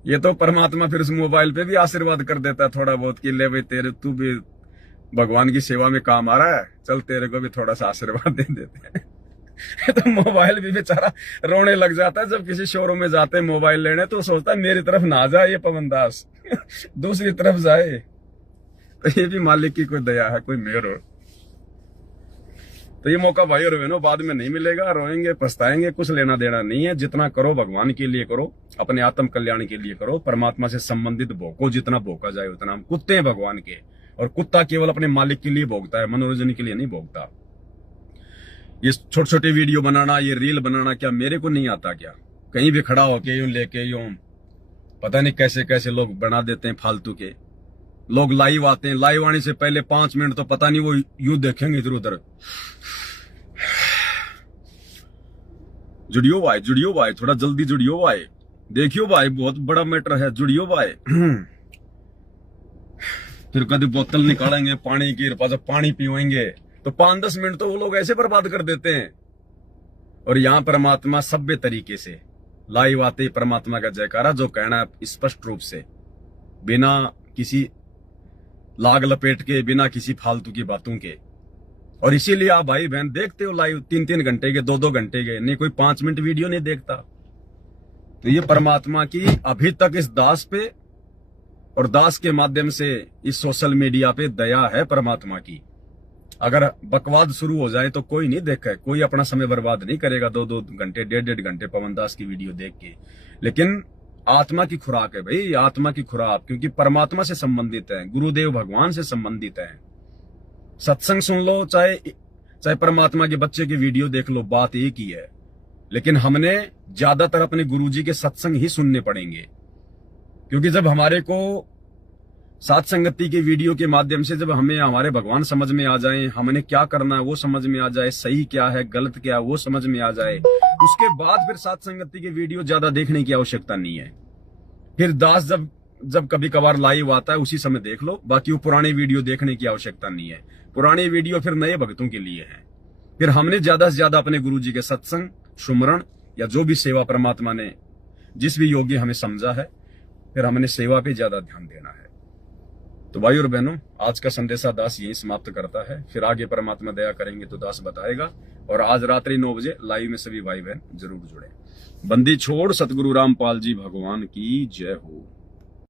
ये तो परमात्मा फिर उस मोबाइल पे भी आशीर्वाद कर देता है थोड़ा बहुत कि ले भाई तेरे तू भी भगवान की सेवा में काम आ रहा है, चल तेरे को भी थोड़ा सा आशीर्वाद दे देते हैं। तो मोबाइल भी बेचारा रोने लग जाता है जब किसी शोरूम में जाते हैं मोबाइल लेने, तो सोचता है मेरी तरफ ना जाए ये पवन दास, दूसरी तरफ जाए। तो ये भी मालिक की कोई दया है, कोई मेहर हो। तो ये मौका भाई और बहनों बाद में नहीं मिलेगा, रोएंगे पछताएंगे, कुछ लेना देना नहीं है। जितना करो भगवान के लिए करो, अपने आत्म कल्याण के लिए करो, परमात्मा से संबंधित भोगो, जितना भोगा जाए उतना। हम कुत्ते हैं भगवान के, और कुत्ता केवल अपने मालिक के लिए भोगता है, मनोरंजन के लिए नहीं भोगता। ये छोटे छोटे वीडियो बनाना, ये रील बनाना क्या मेरे को नहीं आता क्या? कहीं भी खड़ा होके यूं लेके यूं पता नहीं कैसे कैसे लोग बना देते हैं फालतू के। लोग लाइव आते हैं, लाइव आने से पहले 5 मिनट तो पता नहीं वो यूं देखेंगे इधर उधर। जुड़ियो भाई थोड़ा जल्दी जुड़ियो भाई, देखियो भाई बहुत बड़ा मैटर है, जुड़ियो भाई। फिर कभी बोतल निकालेंगे पानी की, जब पानी पीवेंगे तो 5-10 मिनट तो वो लोग ऐसे बर्बाद कर देते हैं। और यहां परमात्मा सभ्य तरीके से लाइव आते ही परमात्मा का जयकारा, जो कहना है स्पष्ट रूप से, बिना किसी लाग लपेट के, बिना किसी फालतू की बातों के। और इसीलिए आप भाई बहन देखते हो लाइव 3-3 घंटे के, 2-2 घंटे के, नहीं कोई 5 मिनट वीडियो नहीं देखता। तो ये परमात्मा की अभी तक इस दास पे और दास के माध्यम से इस सोशल मीडिया पे दया है परमात्मा की। अगर बकवाद शुरू हो जाए तो कोई नहीं देखे, कोई अपना समय बर्बाद नहीं करेगा 2-2 घंटे, 1.5 घंटे पवन दास की वीडियो देख के। लेकिन आत्मा की खुराक है भाई, आत्मा की खुराक, क्योंकि परमात्मा से संबंधित है, गुरुदेव भगवान से संबंधित है। सत्संग सुन लो, चाहे परमात्मा के बच्चे की वीडियो देख लो, बात एक ही है। लेकिन हमने ज्यादातर अपने गुरुजी के सत्संग ही सुनने पड़ेंगे, क्योंकि जब हमारे को साथ संगति की वीडियो के माध्यम से जब हमें हमारे भगवान समझ में आ जाए, हमने क्या करना है वो समझ में आ जाए, सही क्या है गलत क्या है वो समझ में आ जाए, उसके बाद फिर साथ संगति की वीडियो ज्यादा देखने की आवश्यकता नहीं है। फिर दास जब कभी कभार लाइव आता है उसी समय देख लो, बाकी वो पुरानी वीडियो देखने की आवश्यकता नहीं है। पुरानी वीडियो फिर नए भक्तों के लिए है। फिर हमने ज्यादा से ज्यादा अपने गुरु जी के सत्संग, सुमरण या जो भी सेवा परमात्मा ने जिस भी योग्य हमें समझा है, फिर हमने सेवा पे ज्यादा ध्यान देना है। तो भाई और बहनों, आज का संदेशा दास यही समाप्त करता है। फिर आगे परमात्मा दया करेंगे तो दास बताएगा। और आज रात्रि 9 बजे लाइव में सभी भाई बहन जरूर जुड़े। बंदी छोड़ सतगुरु रामपाल जी भगवान की जय हो।